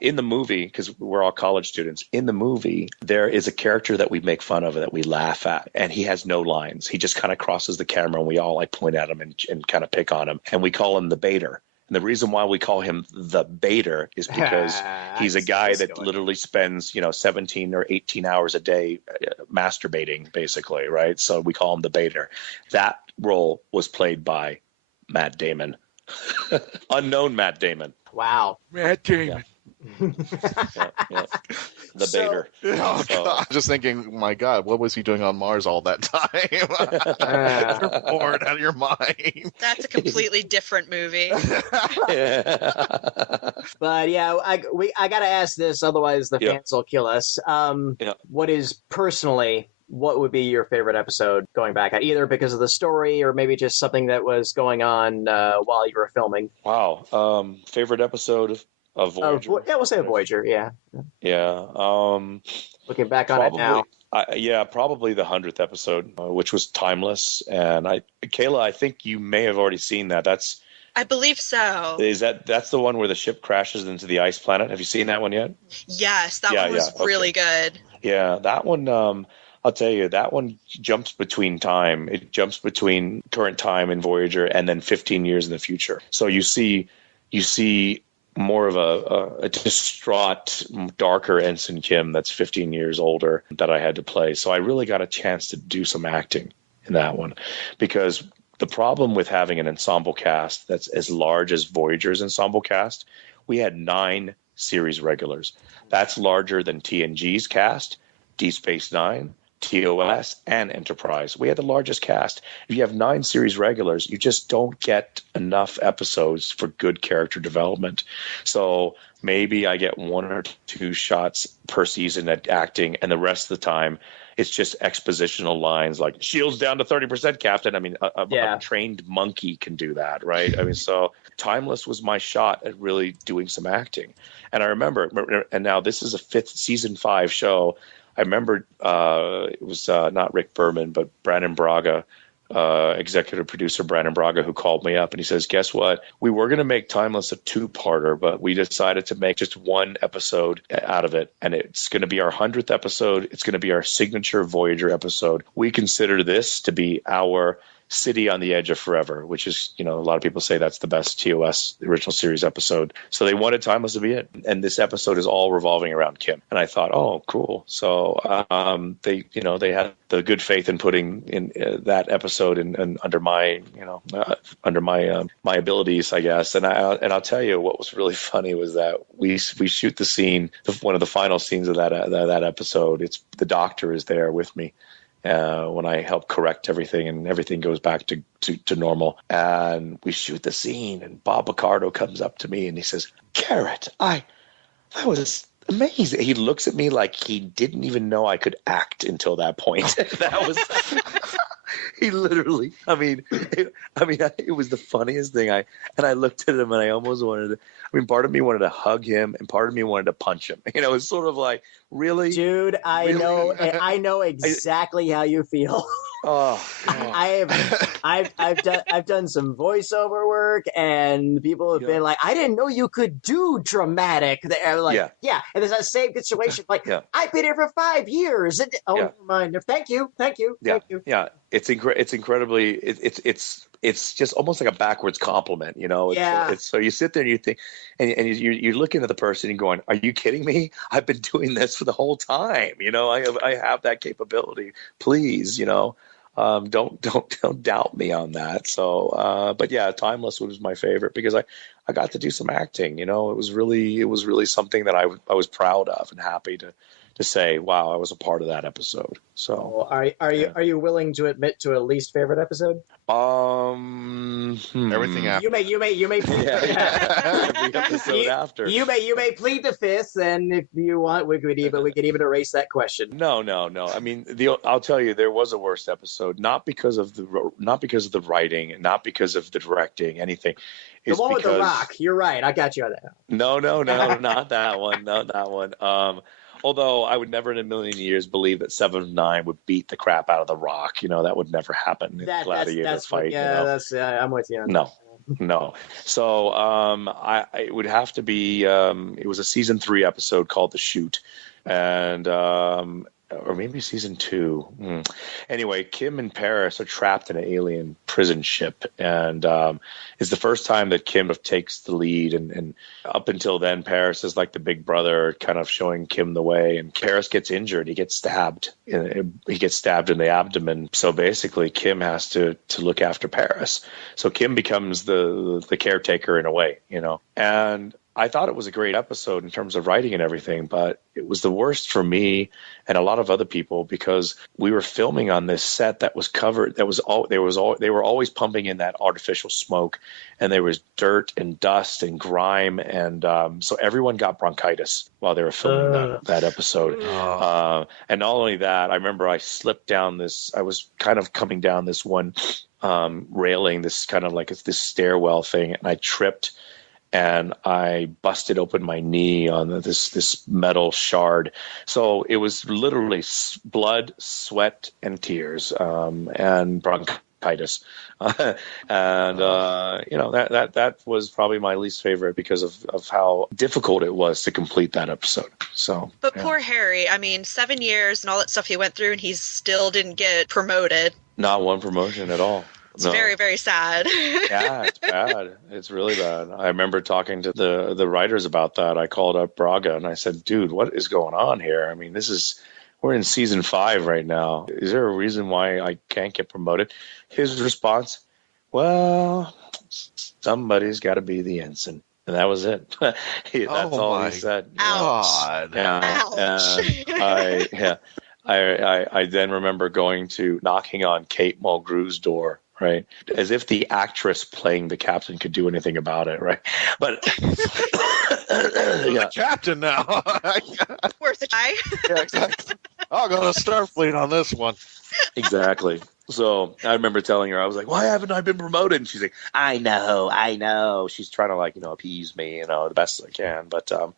In the movie, because we're all college students, in the movie, there is a character that we make fun of, that we laugh at, and he has no lines. He just kind of crosses the camera, and we all point at him and kind of pick on him, and we call him the Baader. And the reason why we call him the Baader is because he's a guy that literally spends, 17 or 18 hours a day masturbating, basically, right? So we call him the Baader. That role was played by Matt Damon. Unknown Matt Damon. Wow. Matt Damon. Yeah. The Baader. Oh, God. Just thinking, my God, what was he doing on Mars all that time? You're bored out of your mind. That's a completely different movie. But yeah, I gotta ask this, otherwise the fans will kill us. What would be your favorite episode going back, either because of the story or maybe just something that was going on while you were filming? Wow. Favorite episode of Voyager? We'll say Voyager, yeah. Yeah. Looking back on it now. Probably the 100th episode, which was timeless. And Kayla, I think you may have already seen that. I believe so. That's the one where the ship crashes into the ice planet? Have you seen that one yet? Yes, that one was really good. Yeah, that one, I'll tell you, that one jumps between time. It jumps between current time in Voyager and then 15 years in the future. So you see more of a distraught, darker Ensign Kim that's 15 years older that I had to play. So I really got a chance to do some acting in that one, because the problem with having an ensemble cast that's as large as Voyager's ensemble cast, we had 9 series regulars. That's larger than TNG's cast, Deep Space Nine, TOS, and Enterprise. We had the largest cast. If you have 9 series regulars, you just don't get enough episodes for good character development. So maybe I get 1 or 2 shots per season at acting, and the rest of the time it's just expositional lines like "Shields down to 30%, Captain." I mean, a trained monkey can do that, right? I mean, so Timeless was my shot at really doing some acting. And I remember, and now this is a season 5 show. I remember it was not Rick Berman, but Brandon Braga, executive producer Brandon Braga, who called me up and he says, "Guess what? We were going to make Timeless a 2-parter, but we decided to make just 1 episode out of it. And it's going to be our 100th episode. It's going to be our signature Voyager episode. We consider this to be our City on the Edge of Forever," which is, a lot of people say that's the best TOS, the original series episode. So they wanted Timeless to be it. And this episode is all revolving around Kim. And I thought, oh, cool. So they had the good faith in putting in that episode and under my abilities, I guess. And I'll tell you what was really funny was that we shoot the scene, one of the final scenes of that episode. It's the Doctor is there with me. When I help correct everything and everything goes back to normal. And we shoot the scene and Bob Picardo comes up to me and he says, "Garrett, that was amazing." He looks at me like he didn't even know I could act until that point. That was... He literally, it was the funniest thing. I looked at him and I almost wanted to, part of me wanted to hug him and part of me wanted to punch him. It's sort of like, really? Dude, I know exactly how you feel. Oh, I've done some voiceover work and people have been like, "I didn't know you could do dramatic." They're like, yeah. And there's that same situation. Like, I've been here for 5 years. And, never mind. Thank you. Yeah. It's incredibly. It's just almost like a backwards compliment, It's, so you sit there and you think, and you're looking at the person and going, "Are you kidding me? I've been doing this for the whole time. I have that capability. Please, Don't doubt me on that. So, but yeah, Timeless was my favorite because I got to do some acting. It was really something that I was proud of and happy to say, wow, I was a part of that episode. So, are you willing to admit to a least favorite episode? Everything after. You may plead every episode after. You may plead the fifth, and if you want, we could even erase that question. No. I mean, I'll tell you, there was a worst episode, not because of the writing, not because of the directing, anything. The one with The Rock. You're right. I got you on that. No, not that one. Not that one. Although I would never in a million years believe that 7 of 9 would beat the crap out of The Rock. That would never happen in a gladiator fight. I'm with you on that. No. So it would have to be, it was a season 3 episode called The Shoot. And, or maybe season 2. Anyway, Kim and Paris are trapped in an alien prison ship. And it's the first time that Kim takes the lead. And up until then, Paris is like the big brother, kind of showing Kim the way. And Paris gets injured. He gets stabbed. He gets stabbed in the abdomen. So basically, Kim has to look after Paris. So Kim becomes the caretaker in a way, And I thought it was a great episode in terms of writing and everything, but it was the worst for me and a lot of other people because we were filming on this set that was covered. They were always pumping in that artificial smoke, and there was dirt and dust and grime, and so everyone got bronchitis while they were filming that episode. And not only that, I remember I slipped down this. I was kind of coming down this one railing, this kind of like this stairwell thing, and I tripped. And I busted open my knee on this metal shard. So it was literally blood, sweat, and tears, and bronchitis. That was probably my least favorite because of how difficult it was to complete that episode. So, but poor Harry. I mean, 7 years and all that stuff he went through, and he still didn't get promoted. Not one promotion at all. It's very, very sad. Yeah, it's bad. It's really bad. I remember talking to the writers about that. I called up Braga and I said, dude, what is going on here? I mean, we're in season 5 right now. Is there a reason why I can't get promoted? His response, well, somebody's got to be the ensign. And that was it. That's all he said. God. Yeah. Ouch. I then remember knocking on Kate Mulgrew's door. Right, as if the actress playing the captain could do anything about it, right? But the captain now, worth a try. Yeah, exactly. I'll go to Starfleet on this one. Exactly. So I remember telling her, I was like, "Why haven't I been promoted?" And she's like, "I know." She's trying to appease me, the best I can. But can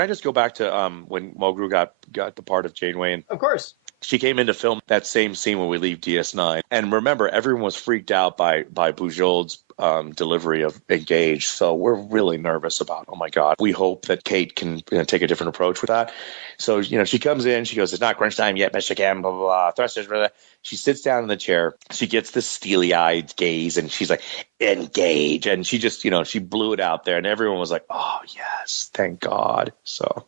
I just go back to when Mulgrew got the part of Janeway? And of course. She came in to film that same scene when we leave DS9. And remember, everyone was freaked out by Bujold's delivery of Engage. So we're really nervous about, oh, my God. We hope that Kate can take a different approach with that. So, she comes in. She goes, it's not crunch time yet, Mr. Kim, blah, blah, blah. Thrusters, blah, blah. She sits down in the chair. She gets this steely-eyed gaze, and she's like, Engage. And she just, she blew it out there. And everyone was like, oh, yes, thank God. So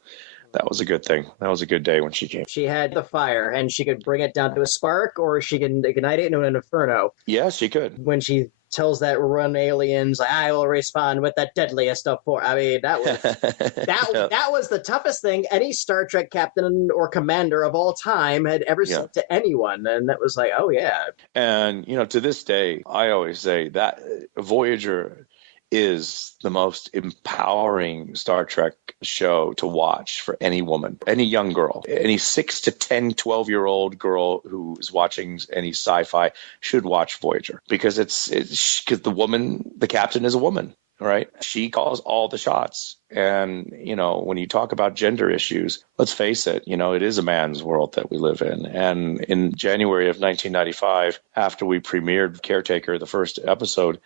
that was a good thing. That was a good day when she came. She had the fire, and she could bring it down to a spark, or she can ignite it into an inferno. Yeah, she could. When she tells that run aliens, I will respond with the deadliest of force. I mean, that was that was the toughest thing any Star Trek captain or commander of all time had ever said to anyone, and that was like, oh yeah. And to this day, I always say that Voyager is the most empowering Star Trek show to watch for any woman, any young girl, any 6 to 10, 12-year-old girl who is watching any sci-fi should watch Voyager because because the captain is a woman, right? She calls all the shots. And, when you talk about gender issues, let's face it, it is a man's world that we live in. And in January of 1995, after we premiered Caretaker, the first episode,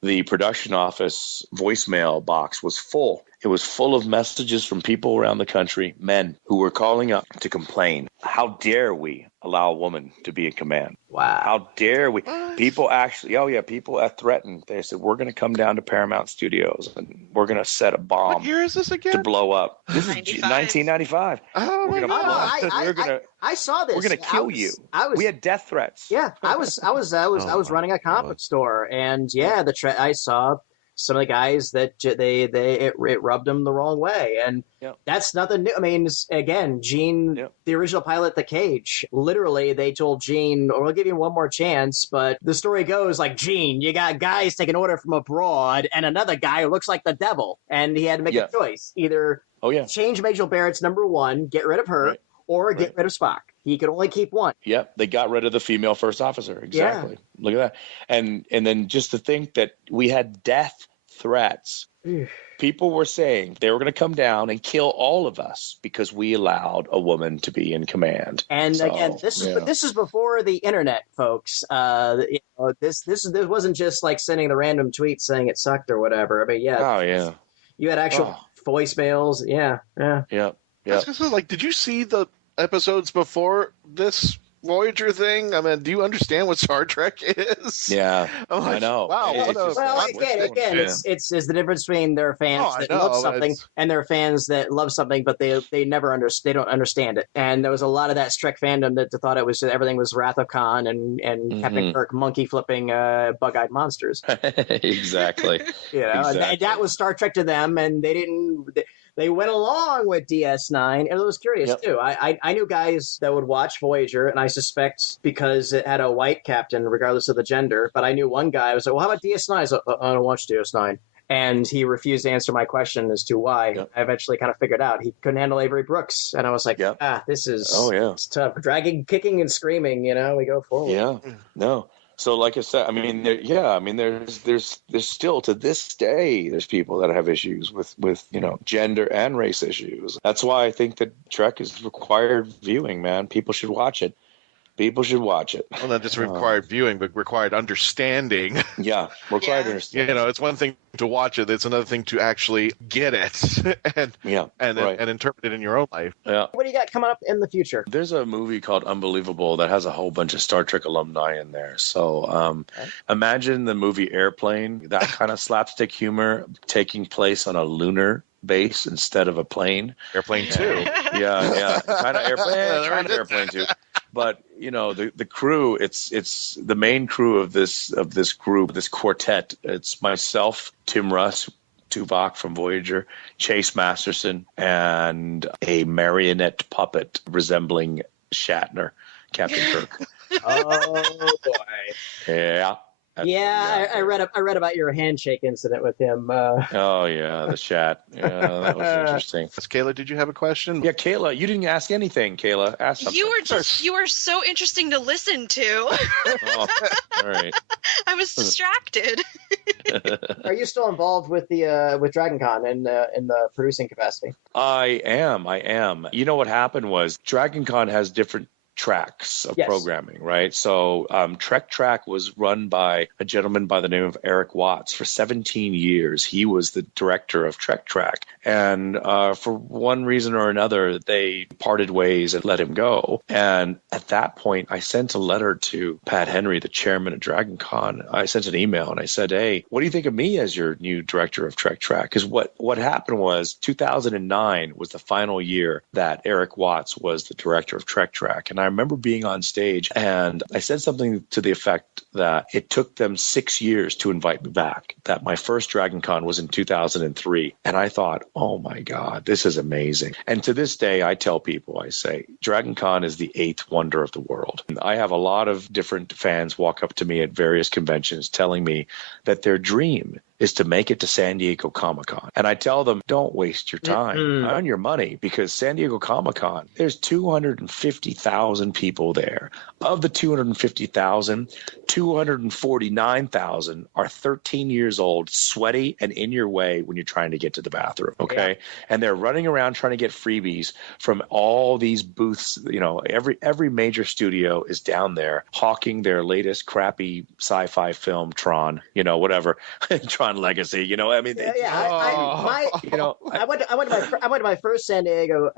the production office voicemail box was full. It was full of messages from people around the country, men who were calling up to complain. How dare we allow a woman to be in command? Wow. How dare we? People actually, people have threatened. They said, we're going to come down to Paramount Studios and we're going to set a bomb. What year is this again? To blow up. This is 1995. Oh, we're going to I saw this. We're going to kill you. We had death threats. Yeah, I was running a comic store, and I saw some of the guys that it rubbed them the wrong way, and that's nothing new. I mean, again, Gene, the original pilot, The Cage, literally they told Gene, "We'll give you one more chance," but the story goes like, Gene, you got guys taking order from abroad, and another guy who looks like the devil, and he had to make a choice: either change Major Barrett's number one, get rid of her, or get rid of Spock. He could only keep one. Yep, they got rid of the female first officer. Exactly. Yeah. Look at that. And then just to think that we had death threats. People were saying they were going to come down and kill all of us because we allowed a woman to be in command. And again, this is before the internet, folks. This wasn't just like sending the random tweet saying it sucked or whatever. I mean, you had actual voicemails. Yeah. Like, did you see the episodes before this Voyager thing? I mean, do you understand what Star Trek is? Yeah, I know. Wow. Again, it's the difference between their fans that love something and their fans that love something, but they never they don't understand it. And there was a lot of that Trek fandom that thought everything was Wrath of Khan and Captain Kirk monkey flipping bug-eyed monsters. Exactly. And that was Star Trek to them, and they didn't. They went along with DS9, and it was curious, too. I knew guys that would watch Voyager, and I suspect because it had a white captain, regardless of the gender, but I knew one guy was like, well, how about DS9? I was like, I don't watch DS9. And he refused to answer my question as to why. I eventually kind of figured out he couldn't handle Avery Brooks. And I was like, this is it's tough. Dragging, kicking, and screaming, we go forward. Yeah, no. So, like I said, I mean, there's still to this day there's people that have issues with gender and race issues. That's why I think that Trek is required viewing. Man, people should watch it. People should watch it. Well, not just required viewing, but required understanding. Yeah, required understanding. It's one thing to watch it; it's another thing to actually get it and interpret it in your own life. Yeah. What do you got coming up in the future? There's a movie called Unbelievable that has a whole bunch of Star Trek alumni in there. So imagine the movie Airplane, that kind of slapstick humor taking place on a lunar base instead of a plane. Airplane 2. Yeah. Kind of Airplane 2. But the crew, it's the main crew of this group, this quartet. It's myself, Tim Russ, Tuvok from Voyager, Chase Masterson, and a marionette puppet resembling Shatner, Captain Kirk. Oh boy! Yeah. I read about your handshake incident with him. The chat. Yeah, that was interesting. Kayla, did you have a question? Yeah, Kayla, you didn't ask anything. Kayla, ask something. You were so interesting to listen to. All right. I was distracted. Are you still involved with the with DragonCon in the producing capacity? I am. You know what happened was DragonCon has different tracks of programming, right? So Trek Track was run by a gentleman by the name of Eric Watts for 17 years. He was the director of Trek Track. And for one reason or another, they parted ways and let him go. And at that point, I sent a letter to Pat Henry, the chairman of DragonCon. I sent an email and I said, hey, what do you think of me as your new director of Trek Track? Because what happened was 2009 was the final year that Eric Watts was the director of Trek Track. And I remember being on stage and I said something to the effect that it took them 6 years to invite me back, that my first DragonCon was in 2003. And I thought, oh my God, this is amazing. And to this day, I tell people, I say, DragonCon is the 8th wonder of the world. And I have a lot of different fans walk up to me at various conventions telling me that their dream is to make it to San Diego Comic-Con. And I tell them, don't waste your time, earn your money, because San Diego Comic-Con, there's 250,000 people there. Of the 250,000, 249,000 are 13 years old, sweaty and in your way when you're trying to get to the bathroom, okay? Yeah. And they're running around trying to get freebies from all these booths. Every major studio is down there hawking their latest crappy sci-fi film, Tron, whatever, trying Tron Legacy. You know, I mean, I went to my first San Diego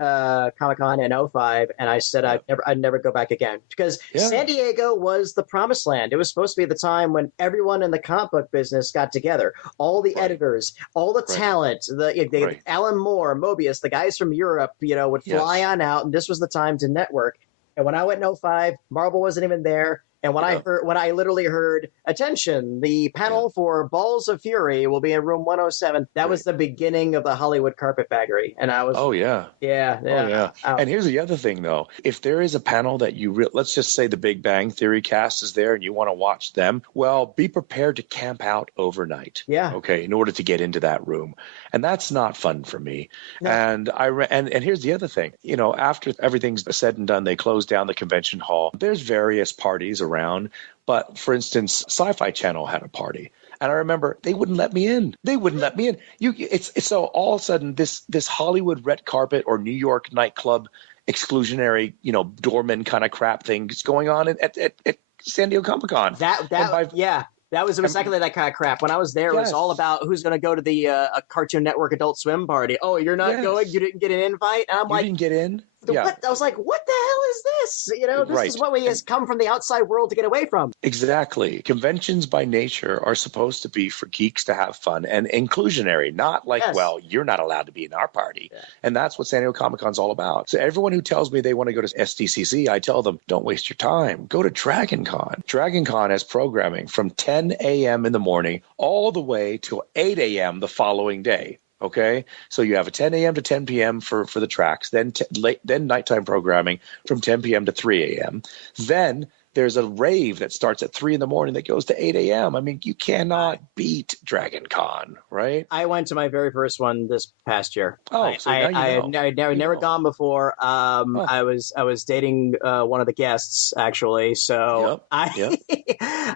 Comic-Con in 2005, and I said I'd never go back again, because San Diego was the promised land. It was supposed to be the time when everyone in the comic book business got together, all the editors, all the talent, Alan Moore, Mobius, the guys from Europe, would fly on out, and this was the time to network. And when I went in 2005, Marvel wasn't even there. And when I literally heard, attention, the panel for Balls of Fury will be in room 107, that was the beginning of the Hollywood carpetbaggery. And I was, And here's the other thing, though. If there is a panel that let's just say the Big Bang Theory cast is there and you want to watch them, well, be prepared to camp out overnight. Yeah. Okay, in order to get into that room. And that's not fun for me. No. And here's the other thing. After everything's said and done, they close down the convention hall. There's various parties around, but for instance, Sci-Fi Channel had a party, and I remember they wouldn't let me in. It's so all of a sudden this Hollywood red carpet or New York nightclub exclusionary, doorman kind of crap thing is going on at San Diego Comic-Con. That was exactly that kind of crap. When I was there, it was all about who's going to go to the Cartoon Network Adult Swim party. Oh, you're not going? You didn't get an invite? And I'm didn't get in? What? I was like, what the hell is this? This is what we has come from the outside world to get away from. Exactly. Conventions by nature are supposed to be for geeks to have fun and inclusionary, not like, well, you're not allowed to be in our party. Yeah. And that's what San Diego Comic-Con's all about. So everyone who tells me they want to go to SDCC, I tell them, don't waste your time. Go to Dragon Con. Dragon Con has programming from 10 a.m. in the morning all the way till 8 a.m. the following day. Okay, so you have a 10 a.m. to 10 p.m. for the tracks, then nighttime programming from 10 p.m. to 3 a.m. Then there's a rave that starts at 3 in the morning that goes to 8 a.m. I mean, you cannot beat Dragon Con, right? I went to my very first one this past year. Oh, so now you know. I'd never gone before. I was dating one of the guests, actually. So I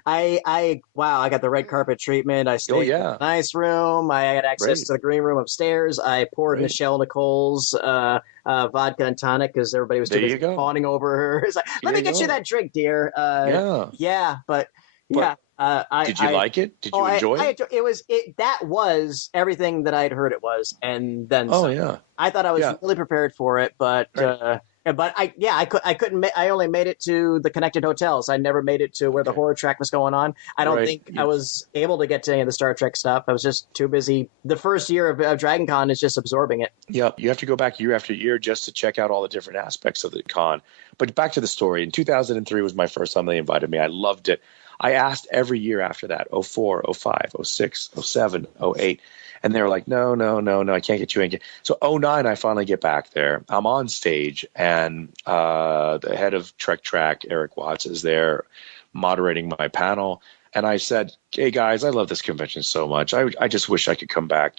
got the red carpet treatment. I stayed in a nice room. I had access to the green room upstairs. I poured Michelle Nicole's vodka and tonic because everybody was too busy fawning over her. It's like, let me get you that drink, dear. Did you like it? Did you enjoy it? That was everything that I'd heard it was, and then I thought I was really prepared for it, but I couldn't. I only made it to the connected hotels. I never made it to where the horror track was going on. I don't think I was able to get to any of the Star Trek stuff. I was just too busy. The first year of Dragon Con is just absorbing it. Yeah, you have to go back year after year just to check out all the different aspects of the con. But back to the story. In 2003 was my first time they invited me. I loved it. I asked every year after that, 04, 05, 06, 07, 08. And they were like, no, I can't get you in. So 09, I finally get back there. I'm on stage, and the head of Trek Track, Eric Watts, is there moderating my panel. And I said, hey, guys, I love this convention so much. I just wish I could come back,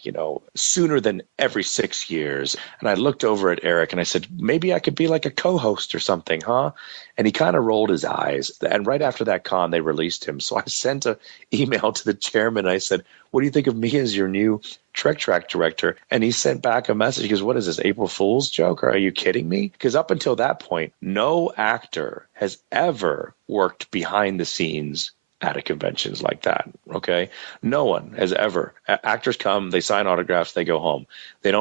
sooner than every 6 years. And I looked over at Eric and I said, maybe I could be like a co-host or something, huh? And he kind of rolled his eyes. And right after that con, they released him. So I sent an email to the chairman. I said, what do you think of me as your new Trek Track director? And he sent back a message. He goes, what is this, April Fool's joke? Or are you kidding me? Because up until that point, no actor has ever worked behind the scenes at a conventions like that. Okay. No one has ever. Actors come, they sign autographs, they go home. They're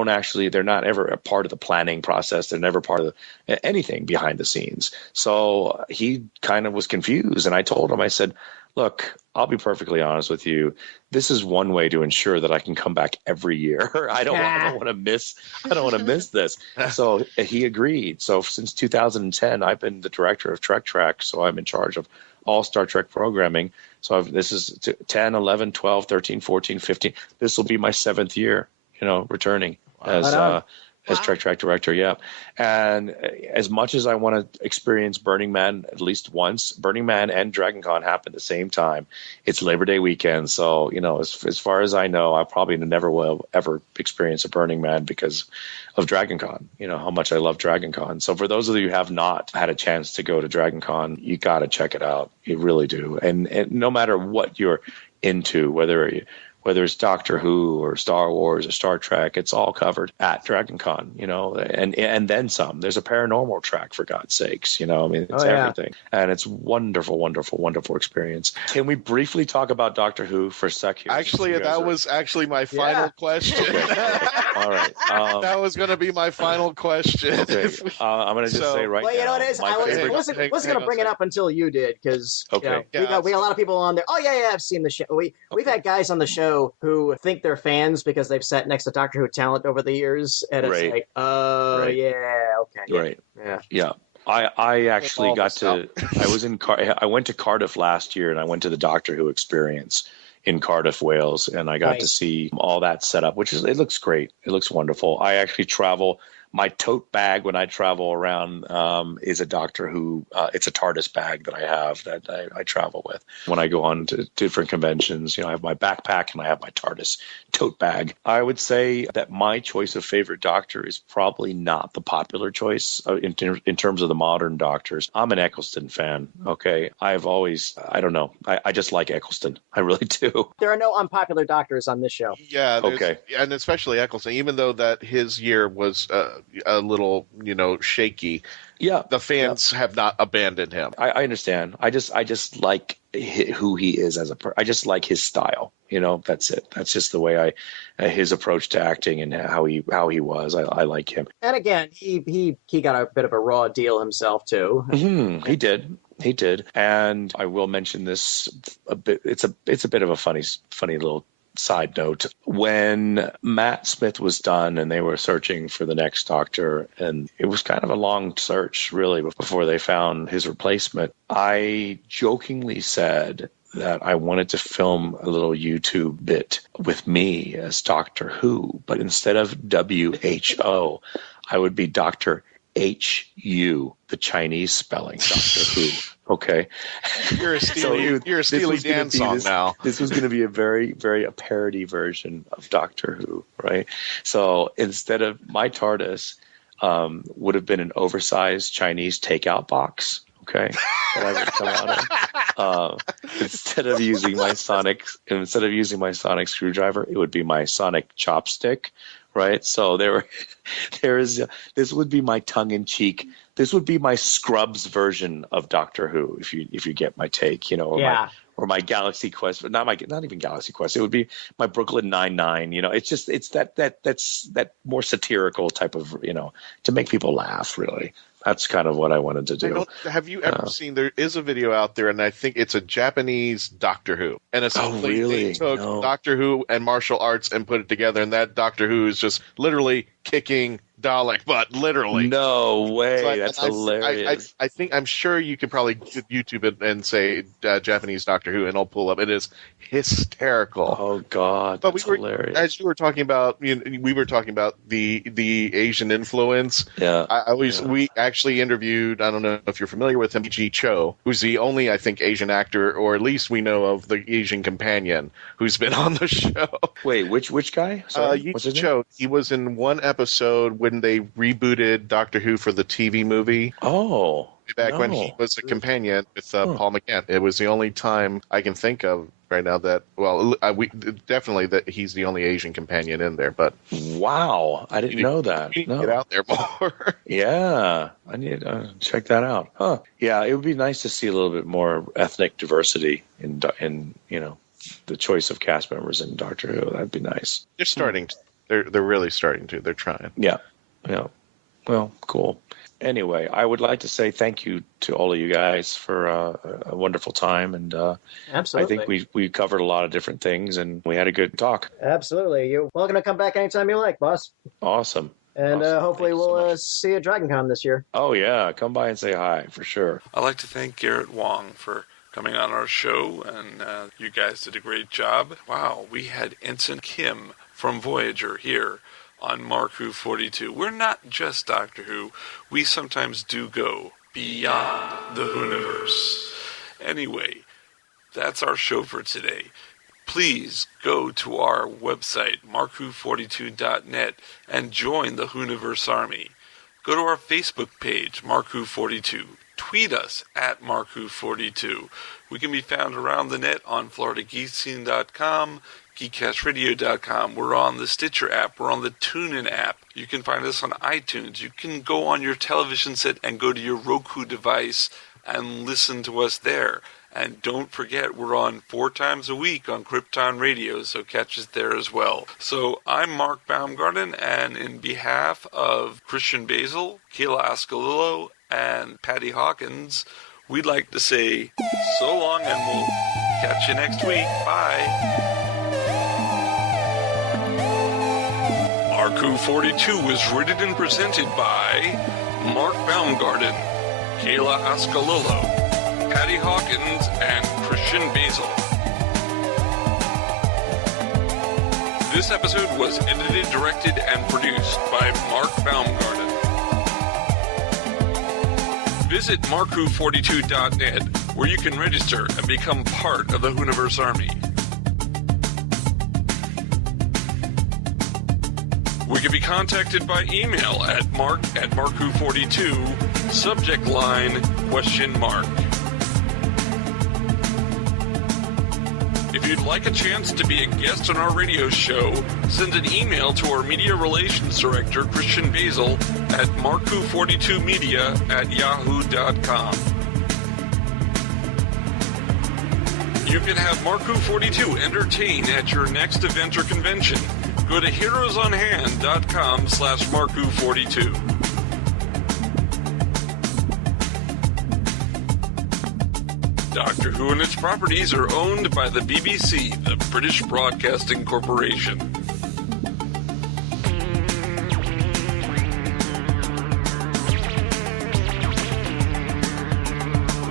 not ever a part of the planning process. They're never part of anything behind the scenes. So he kind of was confused. And I told him, I said, look, I'll be perfectly honest with you. This is one way to ensure that I can come back every year. I don't want to miss this. So he agreed. So since 2010, I've been the director of Trek Track. So I'm in charge of all Star Trek programming. So this is 10, 11, 12, 13, 14, 15. This will be my 7th year, returning as Trek Track director. Yeah. And as much as I want to experience Burning Man at least once, Burning Man and Dragon Con happen at the same time. It's Labor Day weekend. So, as far as I know, I probably never will ever experience a Burning Man because of Dragon Con, how much I love Dragon Con. So for those of you who have not had a chance to go to Dragon Con, you got to check it out. You really do. And no matter what you're into, whether whether it's Doctor Who or Star Wars or Star Trek, it's all covered at Dragon Con, and then some. There's a paranormal track, for God's sakes, I mean, it's everything. And it's wonderful, wonderful, wonderful experience. Can we briefly talk about Doctor Who for a sec here? Actually, that was actually my final question. Okay. All right. That was going to be my final question. Okay. I'm going to just say right now. Well, you know what it is? I wasn't going to bring it up until you did, because we got a lot of people on there. Oh, yeah, I've seen the show. We've had guys on the show who think they're fans because they've sat next to Doctor Who talent over the years, and it's like, yeah, okay. Right. Yeah. I actually got to. I went to Cardiff last year, and I went to the Doctor Who experience in Cardiff, Wales, and I got to see all that set up, it looks great. It looks wonderful. I actually travel. My tote bag when I travel around is a Doctor Who. It's a TARDIS bag that I have that I travel with when I go on to different conventions. I have my backpack and I have my TARDIS tote bag. I would say that my choice of favorite Doctor is probably not the popular choice in terms of the modern Doctors. I'm an Eccleston fan. Okay, I've always. I don't know. I just like Eccleston. I really do. There are no unpopular Doctors on this show. Yeah. Okay. And especially Eccleston, even though that his year was a little, shaky. Yeah, the fans have not abandoned him. I understand. I just like who he is as a person. I just like his style. That's it. That's just the way his approach to acting and how he was. I like him. And again, he got a bit of a raw deal himself too. Mm-hmm. He did. And I will mention this a bit. It's a bit of a funny little side note. When Matt Smith was done and they were searching for the next Doctor, and it was kind of a long search really before they found his replacement, I jokingly said that I wanted to film a little YouTube bit with me as Doctor Who, but instead of WHO, I would be Dr. HU, the Chinese spelling, Doctor Who. Okay. You're a Steely Dan song now. This was going to be a very, very parody version of Doctor Who, right? So instead of my TARDIS would have been an oversized Chinese takeout box, okay, that I would come out of. Instead of using my sonic screwdriver, it would be my sonic chopstick. Right, so this would be my tongue-in-cheek. This would be my Scrubs version of Doctor Who, if you get my take, or my Galaxy Quest, but not even Galaxy Quest. It would be my Brooklyn Nine-Nine. It's that more satirical type of to make people laugh. Really, that's kind of what I wanted to do. Have you ever seen? There is a video out there, and I think it's a Japanese Doctor Who, and essentially they took Doctor Who and martial arts and put it together, and that Doctor Who is just literally kicking Dalek butt, literally. No way, that's hilarious. I'm sure you could probably YouTube it and say Japanese Doctor Who, and it'll pull up. It is hysterical. Oh God, that's hilarious. As you were talking about, we were talking about the Asian influence. Yeah, we actually interviewed. I don't know if you're familiar with him, G. Cho, who's the only, I think, Asian actor, or at least we know of, the Asian companion who's been on the show. Wait, which guy? Sorry, G. Cho. He was in one episode when they rebooted Doctor Who for the TV movie. Oh, when he was a companion with Paul McGann. It was the only time I can think of right now that, definitely that he's the only Asian companion in there. But wow, I didn't know that. You need to get out there more. Yeah, I need to check that out. Huh? Yeah, it would be nice to see a little bit more ethnic diversity in the choice of cast members in Doctor Who. That'd be nice. They're starting to. They're really starting to. They're trying. Yeah. Well, cool. Anyway, I would like to say thank you to all of you guys for a wonderful time, and absolutely. I think we covered a lot of different things, and we had a good talk. Absolutely. You're welcome to come back anytime you like, boss. Awesome. And hopefully we'll see you at Dragon Con this year. Oh, yeah. Come by and say hi, for sure. I'd like to thank Garrett-Wang for coming on our show, and you guys did a great job. Wow, we had Ensign-Kim from Voyager here on Mark Who 42. We're not just Doctor Who. We sometimes do go beyond the Whoniverse. Anyway, that's our show for today. Please go to our website, markwho42.net, and join the Whoniverse Army. Go to our Facebook page, Mark Who 42. Tweet us at markwho42. We can be found around the net on floridageekscene.com, geekcastradio.com. We're on the Stitcher app. We're on the TuneIn app. You can find us on iTunes. You can go on your television set and go to your Roku device and listen to us there. And don't forget, we're on 4 times a week on Krypton Radio, so catch us there as well. So I'm Mark Baumgarten, and in behalf of Christian-basel, Kayla-ascolillo, and Patty-Hawkins, we'd like to say so long, and we'll catch you next week. Bye. Marku 42 is written and presented by Mark Baumgarten, Kayla-ascolillo, Patty-Hawkins, and Christian-basel. This episode was edited, directed, and produced by Mark Baumgarten. Visit marku42.net, where you can register and become part of the Hooniverse Army. We can be contacted by email at mark@marku42, subject line, ? If you'd like a chance to be a guest on our radio show, send an email to our Media Relations Director, Christian Basel, at marku42media@yahoo.com. You can have Marku 42 entertain at your next event or convention. Go to heroesonhand.com/Marku42. Doctor Who and its properties are owned by the BBC, the British Broadcasting Corporation.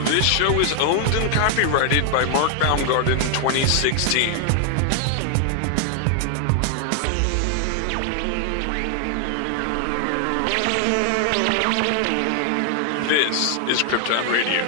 This show is owned and copyrighted by Mark Baumgarten 2016. This is Krypton Radio.